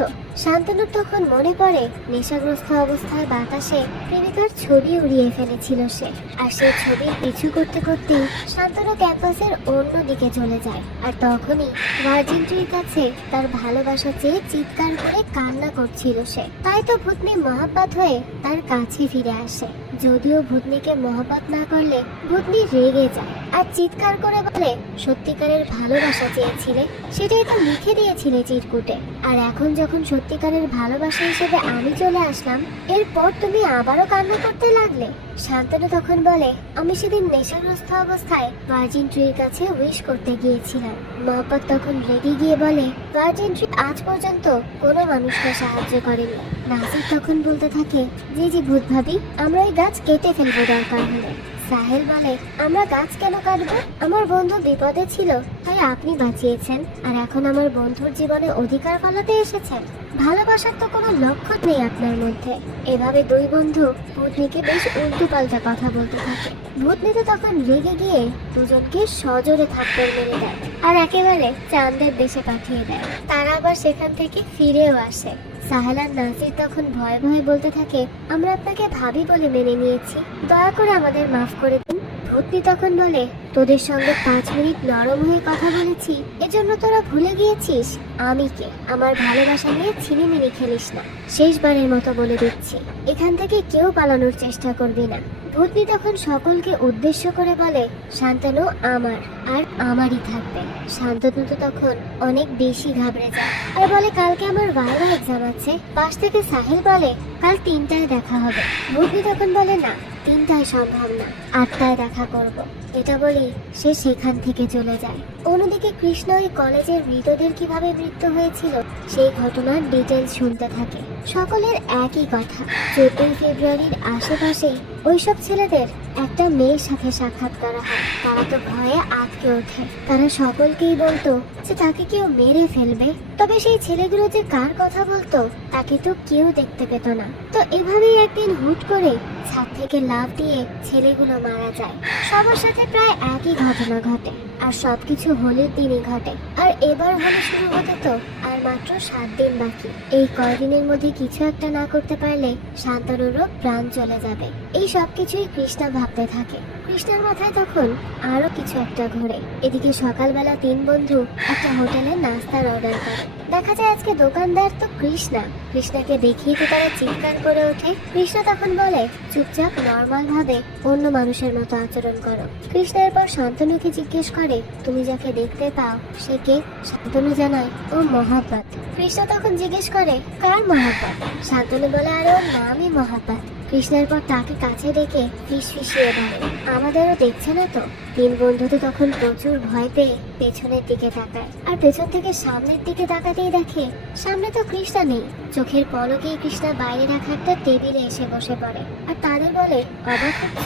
শান্তনুর তখন মনে পড়ে নেশাগ্রস্ত অবস্থায় বাতাসে প্রেমিকার ছবি উড়িয়ে ফেলেছিল সে, আর সেই ছবির পিছু করতে করতেই শান্তনু ক্যাম্পাসের অন্য দিকে চলে যায়। আর তখনই ভার্জিন ট্রির কাছে তার ভালোবাসা চেয়ে চিৎকার করে কান্না করছিল সে। তাই তো ভূতনি মহাব্বত হয়ে তার কাছে ফিরে আসে। যদিও ভূতনিকে মহাব্বত না করলে ভূতনি রেগে যায় আর চিৎকার করে বলে সত্যিকারের ভালোবাসা চেয়েছিলে, সেটাই তো লিখে দিয়েছিলে চিরকুটে, আর এখন যখন সত্যিকারের ভালোবাসা হিসেবে আমি চলে আসলাম এরপর তুমি আবারও কান্না করতে লাগলে। শান্তনু তখন বলে আমি সেদিন নেশাগ্রস্ত অবস্থায় ভার্জিন ট্রির কাছে উইশ করতে গিয়েছিলাম। মহাব্বত তখন রেগে গিয়ে বলে ভার্জিন ট্রি আজ পর্যন্ত কোনো মানুষকে সাহায্য করেনি। নাসির তখন বলতে থাকে জি জি ভূত ভাবি, আমরা ওই গাছ কেটে ফেলবো দরকার হলে। সাহেল বলে আমরা গাছ কেন কাটবো, আমার বন্ধু বিপদে ছিল তাই আপনি বাঁচিয়েছেন, আর এখন আমার বন্ধুর জীবনে অধিকার পালাতে এসেছেন। ভালোবাসার তো কোনো লক্ষণ নেই আপনার মধ্যে। এভাবে দুই বন্ধু ভূতনিকে বেশ উল্টো পাল্টা কথা বলতে থাকে। ভূতনি তো তখন রেগে গিয়ে দুজনকে সজোরে থাপ্পড় মেরে দেয় আর একেবারে চাঁদের দেশে পাঠিয়ে দেয়। তারা আবার সেখান থেকে ফিরেও আসে। সাহেল আর নাসির তখন ভয়ে ভয়ে বলতে থাকে আমরা আপনাকে ভাবি বলে মেনে নিয়েছি, দয়া করে আমাদের মাফ করে দিন। ভূতনি তখন বলে, তোদের সঙ্গে 5 মিনিট নরম হয়ে কথা বলেছি, এজন্য তোরা ভুলে গিয়েছিস আমি কে। আমার ভালোবাসা নিয়ে ছিনিমিনি খেলিস না, শেষবারের মতো বলে দিচ্ছি, এখান থেকে কেউ পালানোর চেষ্টা করবি না। ভূতনি তখন সকলকে উদ্দেশ্য করে বলে, শান্তনু আমার আর আমারই থাকবে। শান্তনু তো তখন অনেক বেশি ঘাবড়ে যায় আর বলে, কালকে আমার ভাইভা এক্সাম আছে। পাশ থেকে সাহিল বলে, কাল 3টায় দেখা হবে। ভূতনি তখন বলে, না 3টায় সম্ভব না, 8টায় দেখা করব। এটা বলি সে সেখান থেকে চলে যায়। অন্যদিকে কৃষ্ণ ওই কলেজের মৃতদের কিভাবে মৃত্যু হয়েছিল সেই ঘটনার ডিটেলস শুনতে থাকে। সকলের একই কথা, 14 ফেব্রুয়ারির আশেপাশে ওইসব ছেলেদের একটা মেয়ের সাথে সাক্ষাৎ করা হয়। তারা তো ভয়ে আটকে ওঠে। তারা সকলকেই বলতো যে তাকে কেউ মেরে ফেলবে। তবে সেই ছেলেগুলো যে কার কথা বলতো তাকে তো কেউ দেখতে পেত না। তো এভাবেই একদিন হুট করে ছাদ থেকে লাফ দিয়ে ছেলেগুলো মারা যায়। সবার সাথে প্রায় একই ঘটনা ঘটে আর সবকিছু হোলির দিনই ঘটে। আর এবার হোলি শুরু হতে তো আর মাত্র 7 দিন বাকি। এই কয়দিনের মধ্যে কিছু একটা না করতে পারলে শান্তনুরও প্রাণ চলে যাবে। এই সবকিছুই কৃষ্ণা ভাবতে থাকে। কৃষ্ণার মাথায় তখন আরো কিছু একটা ঘোরে। এদিকে সকালবেলা 3 বন্ধু একটা হোটেলে নাস্তার অর্ডার করে। দেখা যায় আজকে দোকানদার তো কৃষ্ণা। কৃষ্ণাকে দেখিয়ে তো তারা চিৎকার করে ওঠে। কৃষ্ণা তখন বলে, চুপচাপ নর্মাল ভাবে অন্য মানুষের মতো আচরণ করো। কৃষ্ণা এরপর শান্তনুকে জিজ্ঞেস করে, তুমি যাকে দেখতে পাও সে কে? শান্তনু জানায়, ও মহাব্বত। কৃষ্ণা তখন জিজ্ঞেস করে, কার মহাব্বত? শান্তনু বলে, আরে ওর নামই মহাব্বত। কৃষ্ণের পর তাকে কাছে ডেকে ফিসফিসিয়ে বলে, আমাদেরও দেখছে না তো? 3 বন্ধু তো তখন প্রচুর ভয় পেয়ে পেছনের দিকে তাকায় আর পেছন থেকে সামনের দিকে তাকাতেই দেখে সামনে তো কৃষ্ণা নেই। চোখের পলকেই কৃষ্ণা বাইরে রাখা একটা টেবিলে এসে বসে পড়ে আর তাদের বলে, অবাক হচ্ছ?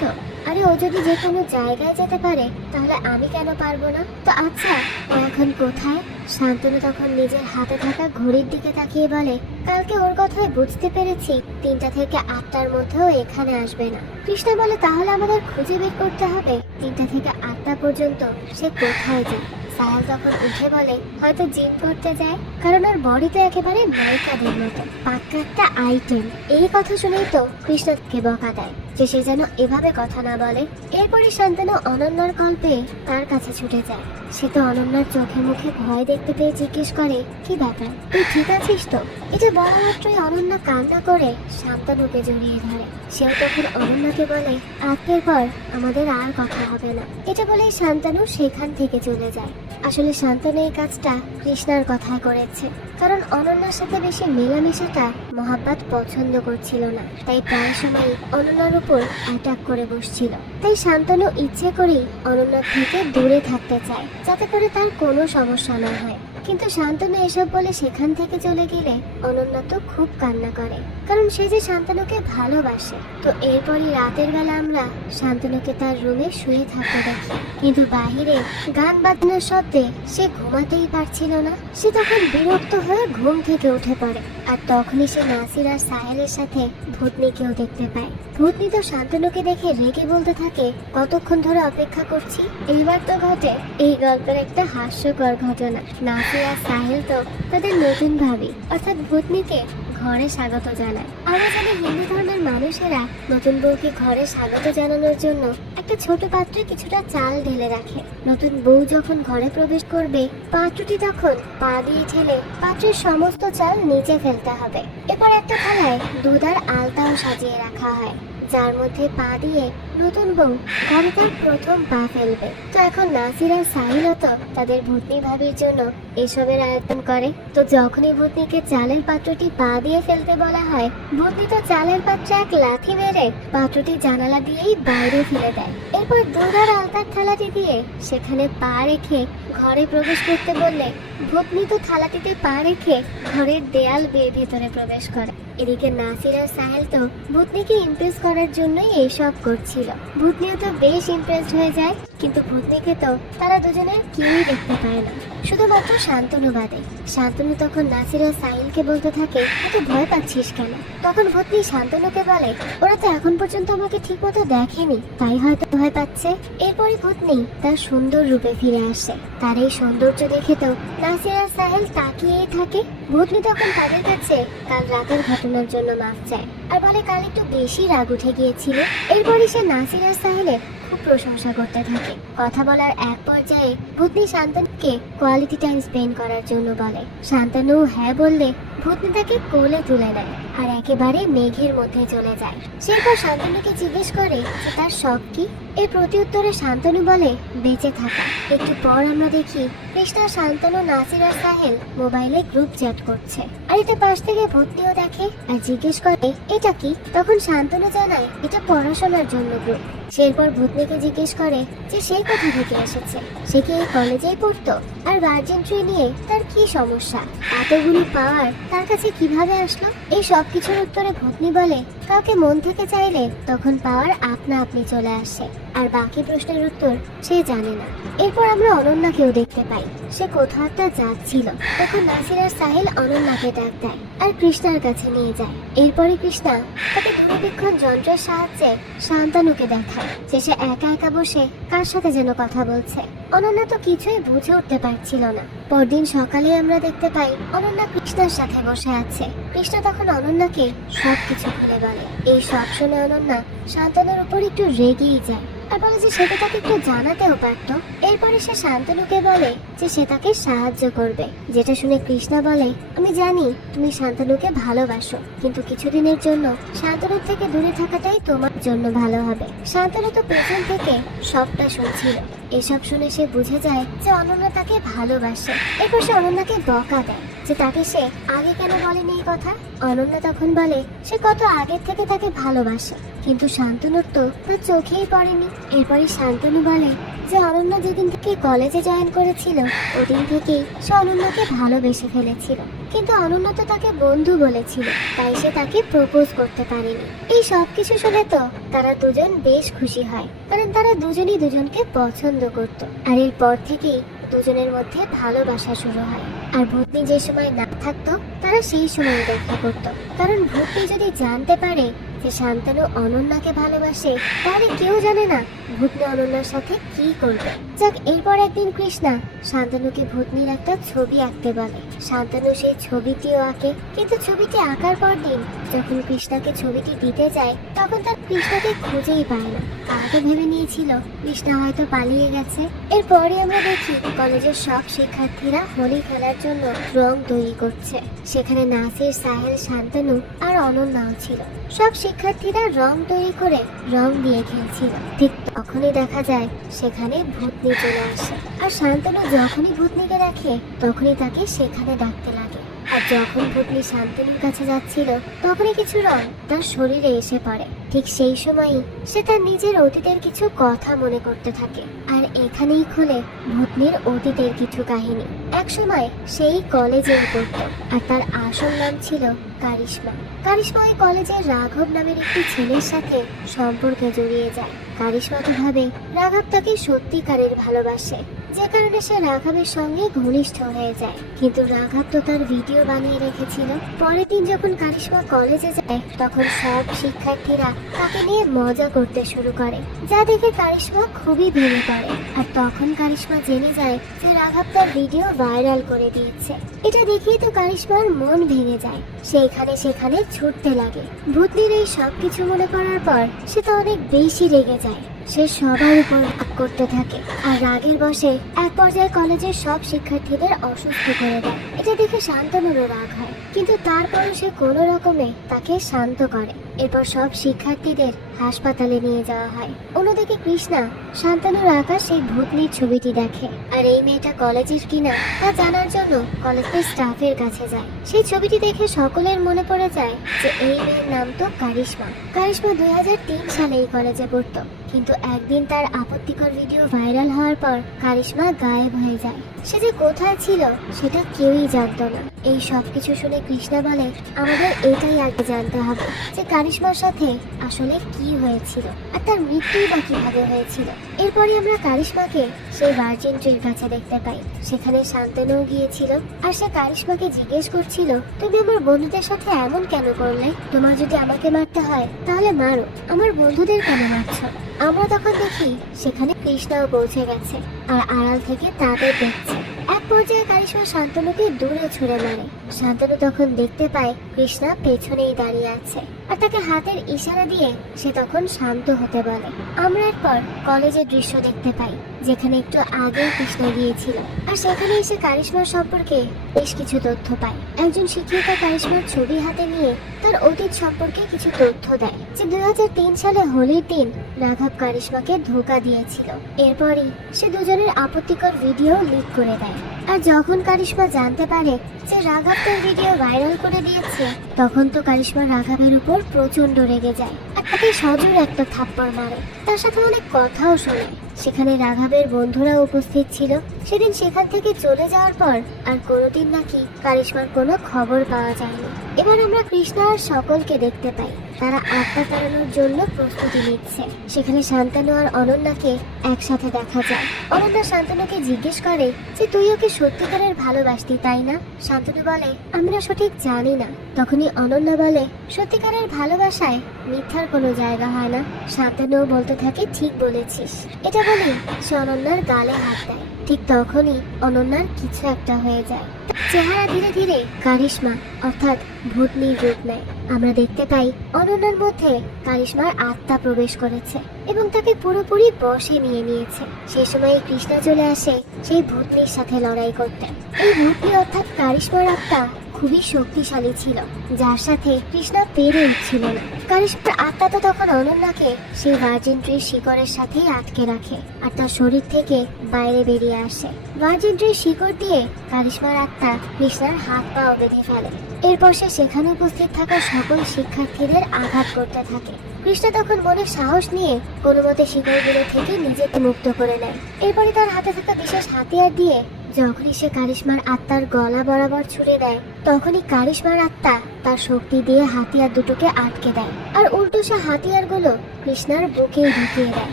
আরে ও যদি যে কোনো জায়গায় যেতে পারে তাহলে আমি কেন পারবো না? তো আচ্ছা ও এখন কোথায়? শান্তনু তখন নিজের হাতে থাকা ঘড়ির দিকে তাকিয়ে বলে, কালকে ওর কথাই বুঝতে পেরেছি 3টা থেকে 8টার মধ্যেও এখানে আসবে না। কৃষ্ণা বলে, তাহলে আমাদের খুঁজে বের করতে হবে 3টা থেকে 8টা পর্যন্ত সে কোথায় যায়। সাহেল তখন উঠে বলে, হয়তো জিম করতে যায়, কারণ ওর বডি তো একেবারে নায়িকাদের মতো, পাক্কা একটা আইটেম। এই কথা শুনেই তো কৃষ্ণকে বকা দেয় যে সে যেন এভাবে কথা না বলে। এরপরে শান্তনু অনন্যার কল পেয়ে তার কাছে ছুটে যায়। সে তো অনন্যার চোখে মুখে ভয় দেখতে পেয়ে জিজ্ঞেস করে, কি ব্যাপার, তুই ঠিক আছিস তো? এটা বলা মাত্রই অনন্যা কান্না করে শান্তনুকে জড়িয়ে ধরে। সেও তখন অনন্যাকে বলে, আজকের পর আমাদের আর কথা হবে না। এটা বলেই শান্তনু সেখান থেকে চলে যায়। আসলে শান্তনু এই কাজটা কৃষ্ণার কথায় করেছে, কারণ অনন্যার সাথে বেশি মেলামেশাটা মহাব্বত পছন্দ করছিল না। তাই প্রায় সময় অনন্যার উপর অ্যাটাক করে বসছিল। তাই শান্তনু ইচ্ছে করেই অনন্যার থেকে দূরে থাকতে চায়, যাতে করে তার কোনো সমস্যা না হয়। কিন্তু শান্তনু এসব বলে সেখান থেকে চলে গেলে অনন্যা তো খুব কান্না করে, কারণ সে যে শান্তনুকে ভালোবাসে। তো এরপরই রাতের বেলা আমরা শান্তনুকে তার রুমে শুয়ে থাকতে দেখি, কিন্তু বাহিরে গান বাজনার শব্দে সে ঘুমাতেই পারছিল না। সে তখন বিরক্ত হয়ে ঘুম থেকে উঠে পড়ে আর তখনই সে নাসির আর সাহেলের সাথে ভূতনিকেও দেখতে পায়। ভূতনি তো শান্তনুকে দেখে রেগে বলতে থাকে, কতক্ষণ ধরে অপেক্ষা করছি। এইবার তো ঘটে এই গল্পের একটা হাস্যকর ঘটনা। নাসির আর সাহেল তো তাদের নতুন ভাবি অর্থাৎ ভূতনিকে ঘরে স্বাগত জানায়। আমরা জানি হিন্দু ধর্মের মানুষেরা নতুন বউকে ঘরে স্বাগত জানানোর জন্য একটা ছোট পাত্রে কিছুটা চাল ঢেলে রাখে। নতুন বউ যখন ঘরে প্রবেশ করবে পাত্রটি তখন পা দিয়ে ঠেলে পাত্রের সমস্ত চাল নিচে ফেলতে হবে। এরপর একটা থালায় দুধ আর আলতাও সাজিয়ে রাখা হয়, যার মধ্যে পা দিয়ে নতুন বউ ঘরে তার প্রথম পা ফেলবে। তো এখন নাসির আর সাহিল তো তাদের ভূতনি ভাবির জন্য এসবের আয়োজন করে। তো যখনই ভূতনিকে চালের পাত্রটি পা দিয়ে ফেলতে বলা হয়, ভূতনি তো চালের পাত্রে এক লাথি মেরে পাত্রটি জানালা দিয়েই বাইরে ফেলে দেয়। এরপর দুধ আর আলতার থালাটি দিয়ে সেখানে পা রেখে ঘরে প্রবেশ করতে বললে ভূতনি তো থালাটিতে পা রেখে ঘরের দেয়াল বেয়ে ভেতরে প্রবেশ করে। এদিকে নাসির আর সাহেল তো ভূতনিকে ইমপ্রেস করার জন্যই এইসব করছিল। ভূতনিও তো বেশ ইমপ্রেসড হয়ে যায়, কিন্তু ভূতনিকে তো তারা দুজনের কেউই দেখতে পায় না, শুধুমাত্র শান্তনু বাদে। শান্তনু তখন নাসির আর সাহিলকে বলতে থাকে, এত ভয় পাচ্ছিস কেন? তখন ভূতনি শান্তনুকে বলে, ওরা তো এখন পর্যন্ত আমাকে ঠিক মতো দেখেনি, তাই হয়তো ভয় পাচ্ছে। এরপরই ভূতনি তার সুন্দর রূপে ফিরে আসে। তার এই সৌন্দর্য দেখে তো নাসির আর সাহেল তাকিয়েই থাকে। ভূতনি তখন তাদের কাছে কাল রাতের ঘটনার জন্য মাফ চায় আর বলে কাল একটু বেশি রাগ উঠে গিয়েছিল। এরপরই সে নাসির আর সাহেলের খুব প্রশংসা করতে থাকে। কথা বলার এক পর্যায়ে ভূতনি শান্তনুকে কোয়ালিটি টাইম স্পেন্ড করার জন্য বলে। শান্তনু হ্যাঁ বললে ভূতনি তাকে কোলে তুলে নেয় আর একেবারে মেঘের মধ্যে চলে যায়। সেরপর শান্তনুকে জিজ্ঞেস করে যে তার শখ কি। এর প্রত্যুত্তরে শান্তনু বলে বেঁচে থাকা। একটু পর আমরা দেখি কৃষ্ণা, শান্তনু, নাসির আর সাহেল মোবাইলে গ্রুপ চ্যাট করছে। আর এটা পাশ থেকে ভূতনিও দেখে আর জিজ্ঞেস করে এটা কি। তখন শান্তনু জানায় এটা পড়াশোনার জন্য গ্রুপ। সেরপর ভূতনিকে জিজ্ঞেস করে যে সে কোথা থেকে এসেছে, সে কি এই কলেজেই পড়তো, আর ভার্জিন ট্রি নিয়ে তার কি সমস্যা, এতগুলো পাওয়ার তার কাছে কিভাবে আসলো। এই সব কিছুর উত্তরে ভূতনি বলে কাউকে মন থেকে চাইলে তখন পাওয়ার আপনা আপনি চলে আসে, আর বাকি প্রশ্নের উত্তর সে জানে না। এরপর আমরা অনন্যাকেও দেখতে পাই, সে কোথাও একটা যাচ্ছিল। তখন নাসির আর সাহিল অনন্যাকে ডাক দেয় আর কৃষ্ণার কাছে নিয়ে যায়। এরপরে কৃষ্ণা তাকে দূরবীক্ষণ যন্ত্রের সাহায্যে শান্তনুকে দেখায় যে সে একা একা বসে কার সাথে যেন কথা বলছে। অনন্যা তো কিছুই বুঝে উঠতে পারছিল না। পরদিন সকালে আমরা দেখতে পাই অনন্যা কৃষ্ণার সাথে বসে আছে। কৃষ্ণা তখন অনন্যাকে সবকিছু খুলে বলে। এই সব শুনে অনন্যা শান্তনুর উপর একটু রেগেই যায় আর বলে যে সেটা তাকে একটু জানাতেও পারতো। এরপরে সে শান্তনুকে বলে যে সে তাকে সাহায্য করবে, যেটা শুনে কৃষ্ণা বলে আমি জানি তুমি শান্তনুকে ভালোবাসো, কিন্তু কিছুদিনের জন্য শান্তনুর থেকে দূরে থাকাটাই তোমার জন্য ভালো হবে। শান্তনু তো পেছন থেকে সবটা শুনছিল। এসব শুনে সে বুঝে যায় যে অনন্যা তাকে ভালোবাসে। এরপর সে অনন্যাকে বকা দেয় যে তাকে সে আগে কেন বলেনি এই কথা। অনন্যা তখন বলে সে কত আগের থেকে তাকে ভালোবাসে, কিন্তু শান্তনুর তো তার চোখেই পড়েনি। এরপরে শান্তনু বলে যে অনন্যা যেদিন থেকে কলেজে জয়েন করেছিল ওদিন থেকেই সে অনন্যাকে ভালোবেসে ফেলেছিল, কিন্তু অনন্যা তো তাকে বন্ধু বলেছিল, তাই সে তাকে প্রপোজ করতে পারেনি। এই সব কিছু শুনে তো তারা দুজন বেশ খুশি হয়, কারণ তারা দুজনই দুজনকে পছন্দ করত। আর এরপর থেকেই দুজনের মধ্যে ভালোবাসা শুরু হয়। আর ভূতনি যে সময় না থাকতো তারা সেই সময় দেখা করত, কারণ ভূতনি যদি জানতে পারে যে শান্তনু অনন্যাকে ভালোবাসে তাহলে কেউ জানে না ভূতনি অনন্যার সাথে কি করবে। যাক, এরপর একদিন কৃষ্ণা শান্তনুকে ভূতনির একটা ছবি আঁকতে বলে। শান্তনু সেই ছবিটিও আঁকে, কিন্তু ছবিটি আঁকার পর দিন যখন কৃষ্ণাকে ছবিটি দিতে যায় তখন তার কৃষ্ণাকে খুঁজেই পায় না। আগে ভেবে নিয়েছিল কৃষ্ণা হয়তো পালিয়ে গেছে। এরপরে আমরা দেখি কলেজের সব শিক্ষার্থীরা হোলি খেলার জন্য রং তৈরি করছে। সেখানে নাসির, সাহেল, শান্তনু আর অনন্যাও ছিল। সব শিক্ষার্থীরা রং তৈরি করে রং দিয়ে খেলছিল। ঠিক তখনই দেখা যায় সেখানে ভূতনি চলে আসে। আর শান্তনু যখনই ভূতনিকে দেখে তখনই তাকে সেখানে ডাকতে লাগে। আর যখন ভূতনি শান্তনুর কাছে যাচ্ছিল তখনই কিছু রং তার শরীরে এসে পড়ে। ঠিক সেই সময়ই সে তার নিজের অতীতের কিছু কথা মনে করতে থাকে। আর এখানেই খোলে ভূতনির অতীতের কিছু কাহিনী। এক সময় সেই কলেজেই পড়তো আর তার আসল নাম ছিল কারিশমা। কারিশমা ওই কলেজের রাঘব নামের একটি ছেলের সাথে সম্পর্কে জড়িয়ে যায়। কারিশমা তো ভাবে রাঘব তাকে সত্যিকারের ভালোবাসে, যে কারণে সে রাঘবের সঙ্গে ঘনিষ্ঠ হয়ে যায়। কিন্তু রাঘব তো তার ভিডিও বানিয়ে রেখেছিল। পরের দিন যখন কারিশমা কলেজে যায় তখন সব শিক্ষার্থীরা তাকে নিয়ে মজা করতে শুরু করে, যা দেখে কারিশমা খুবই ভেঙে পড়ে। আর তখন কারিশমা জেনে যায় যে রাঘব তার ভিডিও ভাইরাল করে দিয়েছে। এটা দেখেই তো কারিশমার মন ভেঙে যায়। সেখানে সেখানে ছুটতে লাগে। ভূতনির এই সব কিছু মনে করার পর সে তো অনেক বেশি রেগে যায়। সে সবার উপর রাগ করতে থাকে আর রাগের বশে এক পর্যায়ে কলেজের সব শিক্ষার্থীদের অসুস্থ করে দেয়। এটা দেখে শান্তনুরও রাগ হয়, কিন্তু তারপরও সে কোনো রকমে তাকে শান্ত করে। এরপর সব শিক্ষার্থীদের হাসপাতালে নিয়ে যাওয়া হয়। অন্যদিকে কৃষ্ণা শান্তনুর আঁকা সেই ভূতনির ছবিটি দেখে, আর এই মেয়েটা কলেজের কিনা তা জানার জন্য কলেজের স্টাফের কাছে যায়। সেই ছবিটি দেখে সকলের মনে পড়ে যায় যে এই মেয়ের নাম তো কারিশমা। কারিশমা 2003 সালে এই কলেজে পড়তো, কিন্তু একদিন তার আপত্তিকর ভিডিও ভাইরাল হওয়ার পর কারিশমা গায়েব হয়ে যায়। সে যে কোথায় ছিল সেটা কেউই জানতো না। এই সব কিছু শুনে কৃষ্ণা বলে আমাদের এটাই আগে জানতে হবে যে কারিশমার সাথে আসলে কি হয়েছিল আর তার মৃত্যুই বা কিভাবে হয়েছিল। এরপরে আমরা কারিশমাকে সেই ভার্জিন ট্রির কাছে দেখতে পাই। সেখানে শান্তনু গিয়েছিল আর সে কারিশমাকে জিজ্ঞেস করছিল তুমি আমার বন্ধুদের সাথে এমন কেন করলে? তোমার যদি আমাকে মারতে হয় তাহলে মারো, আমার বন্ধুদের কেন মারছো? আমরা তখন দেখি সেখানে কৃষ্ণাও পৌঁছে গেছে আর আড়াল থেকে তাদের দেখছে। এক পর্যায়ে কারিশমা শান্তনুকে দূরে ছুঁড়ে মারে। শান্তনু তখন দেখতে পায় কৃষ্ণা পেছনেই দাঁড়িয়ে আছে আর তাকে হাতের ইশারা দিয়ে সে তখন শান্ত হতে বলে। আমরা এরপর কলেজের দৃশ্য দেখতে পাই, যেখানে একটু আগেই কৃষ্ণা গিয়েছিল। আর সেখানে এসে কারিশমার সম্পর্কে বেশ কিছু তথ্য পায়। একজন শিক্ষিকা কারিশমার ছবি হাতে নিয়ে তার অতীত সম্পর্কে কিছু তথ্য দেয়, যে 2003 সালে হোলির দিন রাঘব কারিশমাকে ধোঁকা দিয়েছিল। এরপরই সে দুজনের আপত্তিকর ভিডিও লিক করে দেয়। আর যখন কারিশমা জানতে পারে যে রাঘব তার ভিডিও ভাইরাল করে দিয়েছে, তখন তো কারিশমা রাঘবের উপর প্রচন্ড রেগে যায় আর তাকে সজোরে একটা থাপ্পড় মারে। তার সাথে অনেক কথাও শোনে। সেখানে রাঘবের বন্ধুরা উপস্থিত ছিল। সেদিন সেখান থেকে চলে যাওয়ার পর আর কোনোদিন নাকি কারিশমার কোনো খবর পাওয়া যায়নি। এবার আমরা কৃষ্ণা আর সকলকে দেখতে পাই, তারা আত্মা তাড়ানোর জন্য প্রস্তুতি নিচ্ছে। সেখানে শান্তনু আর অনন্যাকে একসাথে দেখা যায়। অনন্যা শান্তনুকে জিজ্ঞেস করে যে তুই ওকে সত্যিকারের ভালোবাসতি, তাই না? শান্তনু বলে আমরা সঠিক জানি না। তখনই অনন্যা বলে সত্যিকারের ভালোবাসায় মিথ্যার কোনো জায়গা হয় না। শান্তনু বলতে থাকে ঠিক বলেছিস। এটা বলি সে অনন্যার গালে হাত দেয়। ঠিক তখনই অনন্যার কিছু একটা হয়ে যায়। চেহারা ধীরে ধীরে কারিশমা অর্থাৎ ভূতনির রূপ নেয়। আমরা দেখতে পাই অনন্যার মধ্যে কারিশমার আত্মা প্রবেশ করেছে এবং তাকে পুরোপুরি বশে নিয়ে নিয়েছে। সেই সময় কৃষ্ণা চলে আসে সেই ভূতনির সাথে লড়াই করতে। এই ভূতনি অর্থাৎ কারিশমার আত্মা খুবই শক্তিশালী ছিল, যার সাথে কৃষ্ণা পেরে উঠছিল না। কারিশমার আত্মা তো তখন অনন্যাকে সেই ভার্জিন ট্রির শিকড়ের সাথেই আটকে রাখে আর তার শরীর থেকে বাইরে বেরিয়ে আসে। ভার্জিন ট্রির শিকড় দিয়ে কারিশমার আত্মা কৃষ্ণার হাত পা বেঁধে ফেলে। এরপর সে সেখানে উপস্থিত থাকা সকল শিক্ষার্থীদের আঘাত করতে থাকে। কৃষ্ণা তখন মনে সাহস নিয়ে কোনো মতে শিকড়গুলো থেকে নিজেকে মুক্ত করে নেয়। এরপরে তার হাতে থাকা বিশেষ হাতিয়ার দিয়ে যখনই সে কারিশমার আত্মার গলা বরাবর ছুঁড়ে দেয়, তখনই কারিশমার আত্মা তার শক্তি দিয়ে হাতিয়ার দুটোকে আটকে দেয় আর উল্টো সে হাতিয়ারগুলো কৃষ্ণার বুকে ঢুকিয়ে দেয়।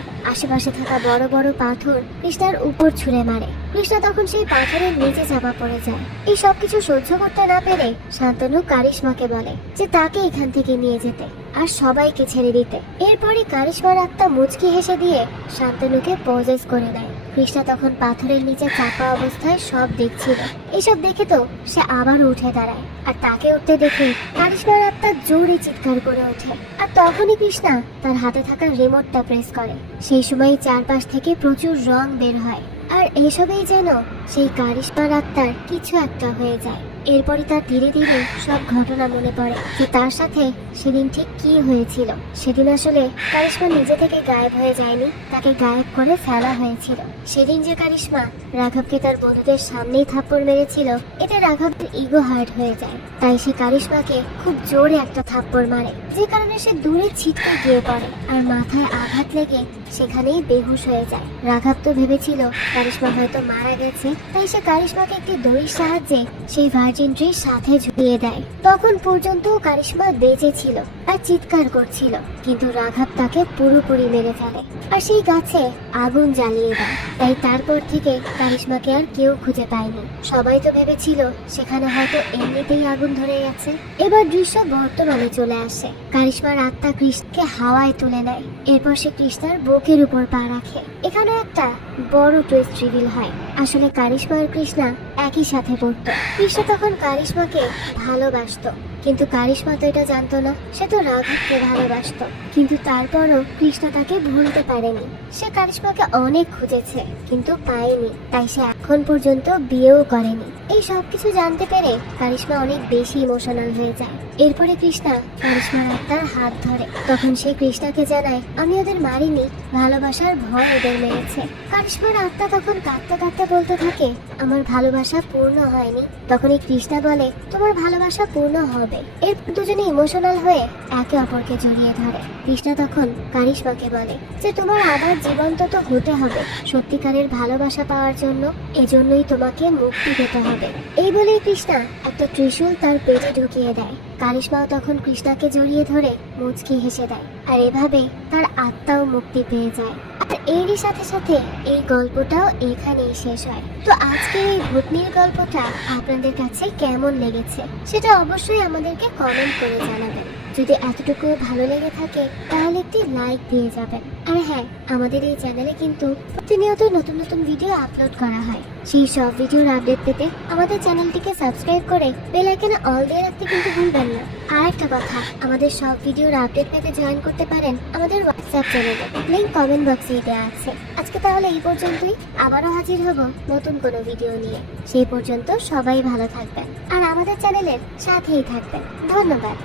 আশেপাশে থাকা বড় বড় পাথর কৃষ্ণার উপর ছুঁড়ে মারে। কৃষ্ণা তখন সেই পাথরের নিচে চাপা পড়ে যায়। এই সবকিছু সহ্য করতে না পেরে শান্তনু কারিশমাকে বলে যে তাকে এখান থেকে নিয়ে যেতে আর সবাইকে ছেড়ে দিতে। এরপরই কারিশমার আত্মা মুচকি হেসে দিয়ে শান্তনুকে পজেস করে দেয়। কৃষ্ণা তখন পাথরের নিচে চাপা অবস্থায় সব দেখছিল। এসব দেখে তো সে আবারও উঠে দাঁড়ায় আর তাকে উঠতে দেখে কারিশমার আত্মা জোরে চিৎকার করে ওঠে। আর তখনই কৃষ্ণা তার হাতে থাকা রিমোটটা প্রেস করে। সেই সময় চারপাশ থেকে প্রচুর রং বের হয় আর এসবেই যেন সেই কারিশমার আত্মার কিছু একটা হয়ে যায়। এরপরে তার ধীরে ধীরে সব ঘটনা মনে পড়ে যে তার সাথে সেদিন ঠিক কি হয়েছিল। সেদিন আসলে কারিশমা নিজে থেকে গায়েব হয়ে যায়নি, তাকে গায়েব করে ফেলা হয়েছিল। সেদিন যে কারিশমা রাঘবকে তার বন্ধুদের সামনেই থাপ্পড় মেরেছিল, এতে রাঘবের ইগো হার্ট হয়ে যায়। তাই সে কারিশমাকে খুব জোরে একটা থাপ্পড় মারে, যে কারণে সে দূরে ছিটকে গিয়ে পড়ে আর মাথায় আঘাত লেগে সেখানেই বেহুশ হয়ে যায়। রাঘব তো ভেবেছিল কারিশমা হয়তো মারা গেছে, তাই সে কারিশমাকে একটি দড়ির সাহায্যে সেই ভার্জিন ট্রির সাথে ঝুলিয়ে দেয়। তখন পর্যন্ত কারিশমা বেঁচে ছিল আর চিৎকার করছিল, কিন্তু রাঘব তাকে পুরোপুরি মেরে ফেলে আর সেই গাছে আগুন জ্বালিয়ে দেয়। তাই তারপর থেকে কারিশমাকে আর কেউ খুঁজে পায়নি। সবাই তো ভেবেছিল সেখানে হয়তো এমনিতেই আগুন ধরে গেছে। এবার দৃশ্য বর্তমানে চলে আসে। কারিশমার আত্মা কৃষ্ণকে হাওয়ায় তুলে নেয়। এরপর সে কৃষ্ণার বুকের উপর পা রাখে। এখানে একটা বড় টুইস্ট রিভিল হয়। আসলে কারিশমা আর কৃষ্ণা একই সাথে পড়তো। কৃষ্ণা তখন কারিশমাকে ভালোবাসতো, কিন্তু কারিশমা তো এটা জানতো না। সে তো রাঘবকে ভালোবাসতো, কিন্তু তারপরও কৃষ্ণা তাকে ভুলতে পারেনি। সে কারিশমাকে অনেক খুঁজেছে কিন্তু পায়নি, তাই সে এখন পর্যন্ত বিয়েও করেনি। এই সবকিছু জানতে পেরে কারিশমা অনেক বেশি ইমোশনাল হয়ে যায়। এরপরে কৃষ্ণা কারিশমার আত্মার হাত ধরে। তখন সে কৃষ্ণাকে জানায় আমি ওদের মারিনি, ভালোবাসার ভয় ওদের মেরেছে। কারিশমার আত্মা তখন কাঁদতে কাঁদতে বলতে থাকে আমার ভালোবাসা পূর্ণ হয়নি। তখনই কৃষ্ণা বলে তোমার ভালোবাসা পূর্ণ হবে। এরপর দুজনে ইমোশনাল হয়ে একে অপরকে জড়িয়ে ধরে। কৃষ্ণা তখন কারিশমাকে বলে যে তোমার আবার জীবন্ত তো হতে হবে সত্যিকারের ভালোবাসা পাওয়ার জন্য, এজন্যই তোমাকে মুক্তি পেতে হবে। এই বলেই কৃষ্ণা একটা ত্রিশূল তার পেটে ঢুকিয়ে দেয়। কারিশমাও তখন কৃষ্ণাকে জড়িয়ে ধরে মুচকি হেসে দেয় আর এভাবে তার আত্মাও মুক্তি পেয়ে যায়। আর এরই সাথে সাথে এই গল্পটাও এখানেই শেষ হয়। তো আজকের এই ভূতনির গল্পটা আপনাদের কাছে কেমন লেগেছে সেটা অবশ্যই আমাদেরকে কমেন্ট করে জানাবেন। যদি এতটুকু ভালো লেগে থাকে তাহলে একটি লাইক দিয়ে যাবেন। আর হ্যাঁ, আমাদের এই চ্যানেলে কিন্তু প্রতিনিয়ত নতুন নতুন ভিডিও আপলোড করা হয়। সেই সব ভিডিওর আপডেট পেতে আমাদের চ্যানেলটিকে সাবস্ক্রাইব করে বেল আইকনে অল দিয়ে রাখতে কিন্তু ভুলবেন না। আর একটা কথা, আমাদের সব ভিডিওর আপডেট পেতে জয়েন করতে পারেন আমাদের হোয়াটসঅ্যাপ চ্যানেলে, লিংক কমেন্ট বক্সে দেওয়া আছে। আজকে তাহলে এই পর্যন্তই, আবারও হাজির হব নতুন কোনো ভিডিও নিয়ে। সেই পর্যন্ত সবাই ভালো থাকবেন আর আমাদের চ্যানেলের সাথেই থাকবেন। ধন্যবাদ।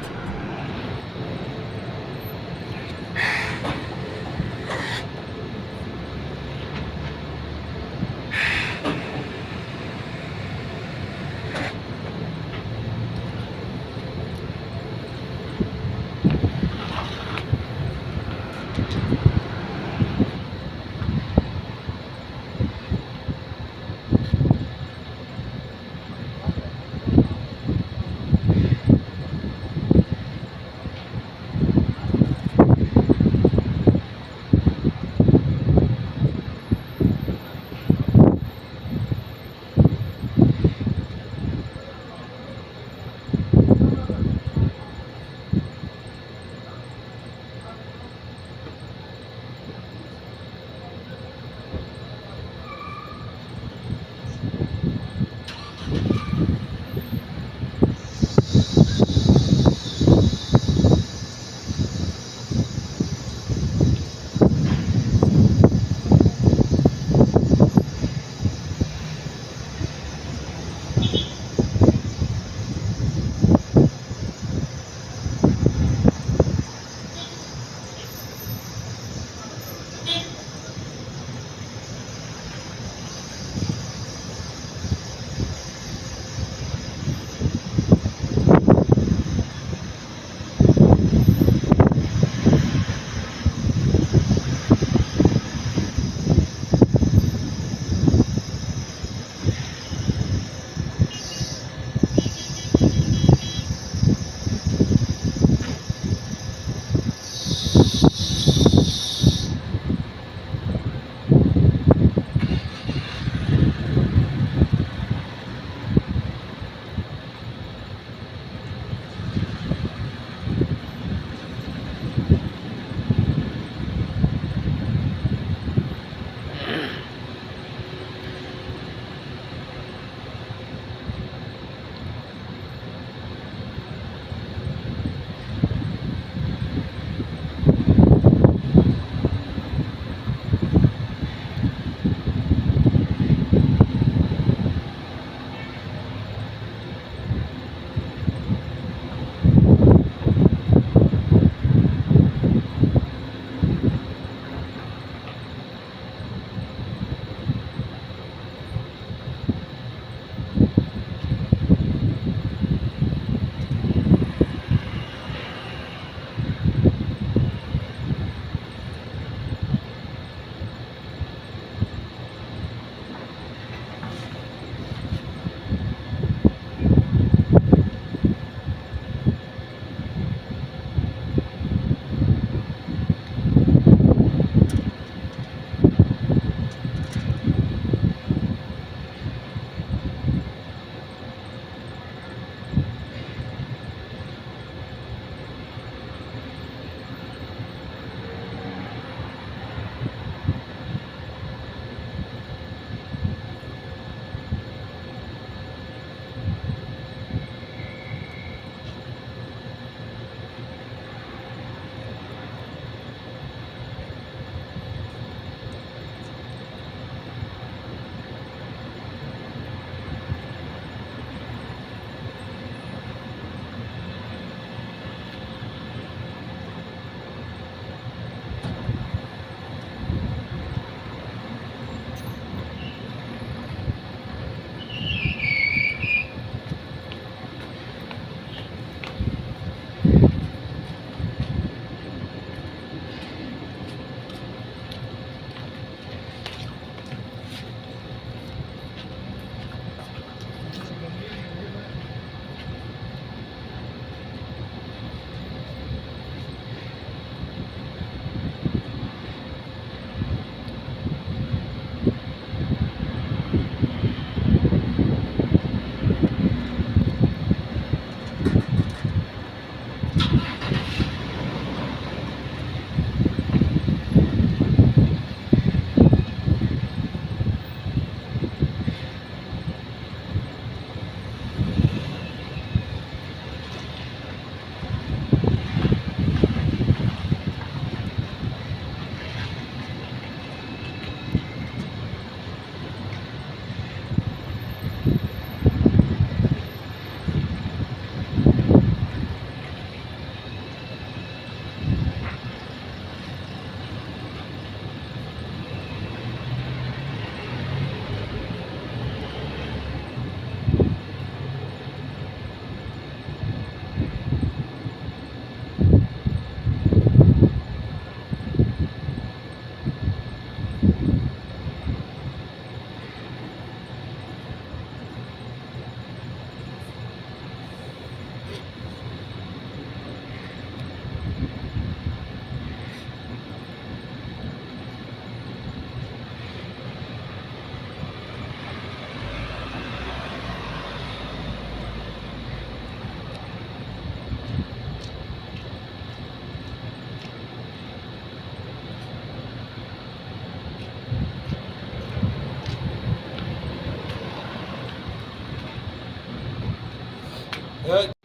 এই,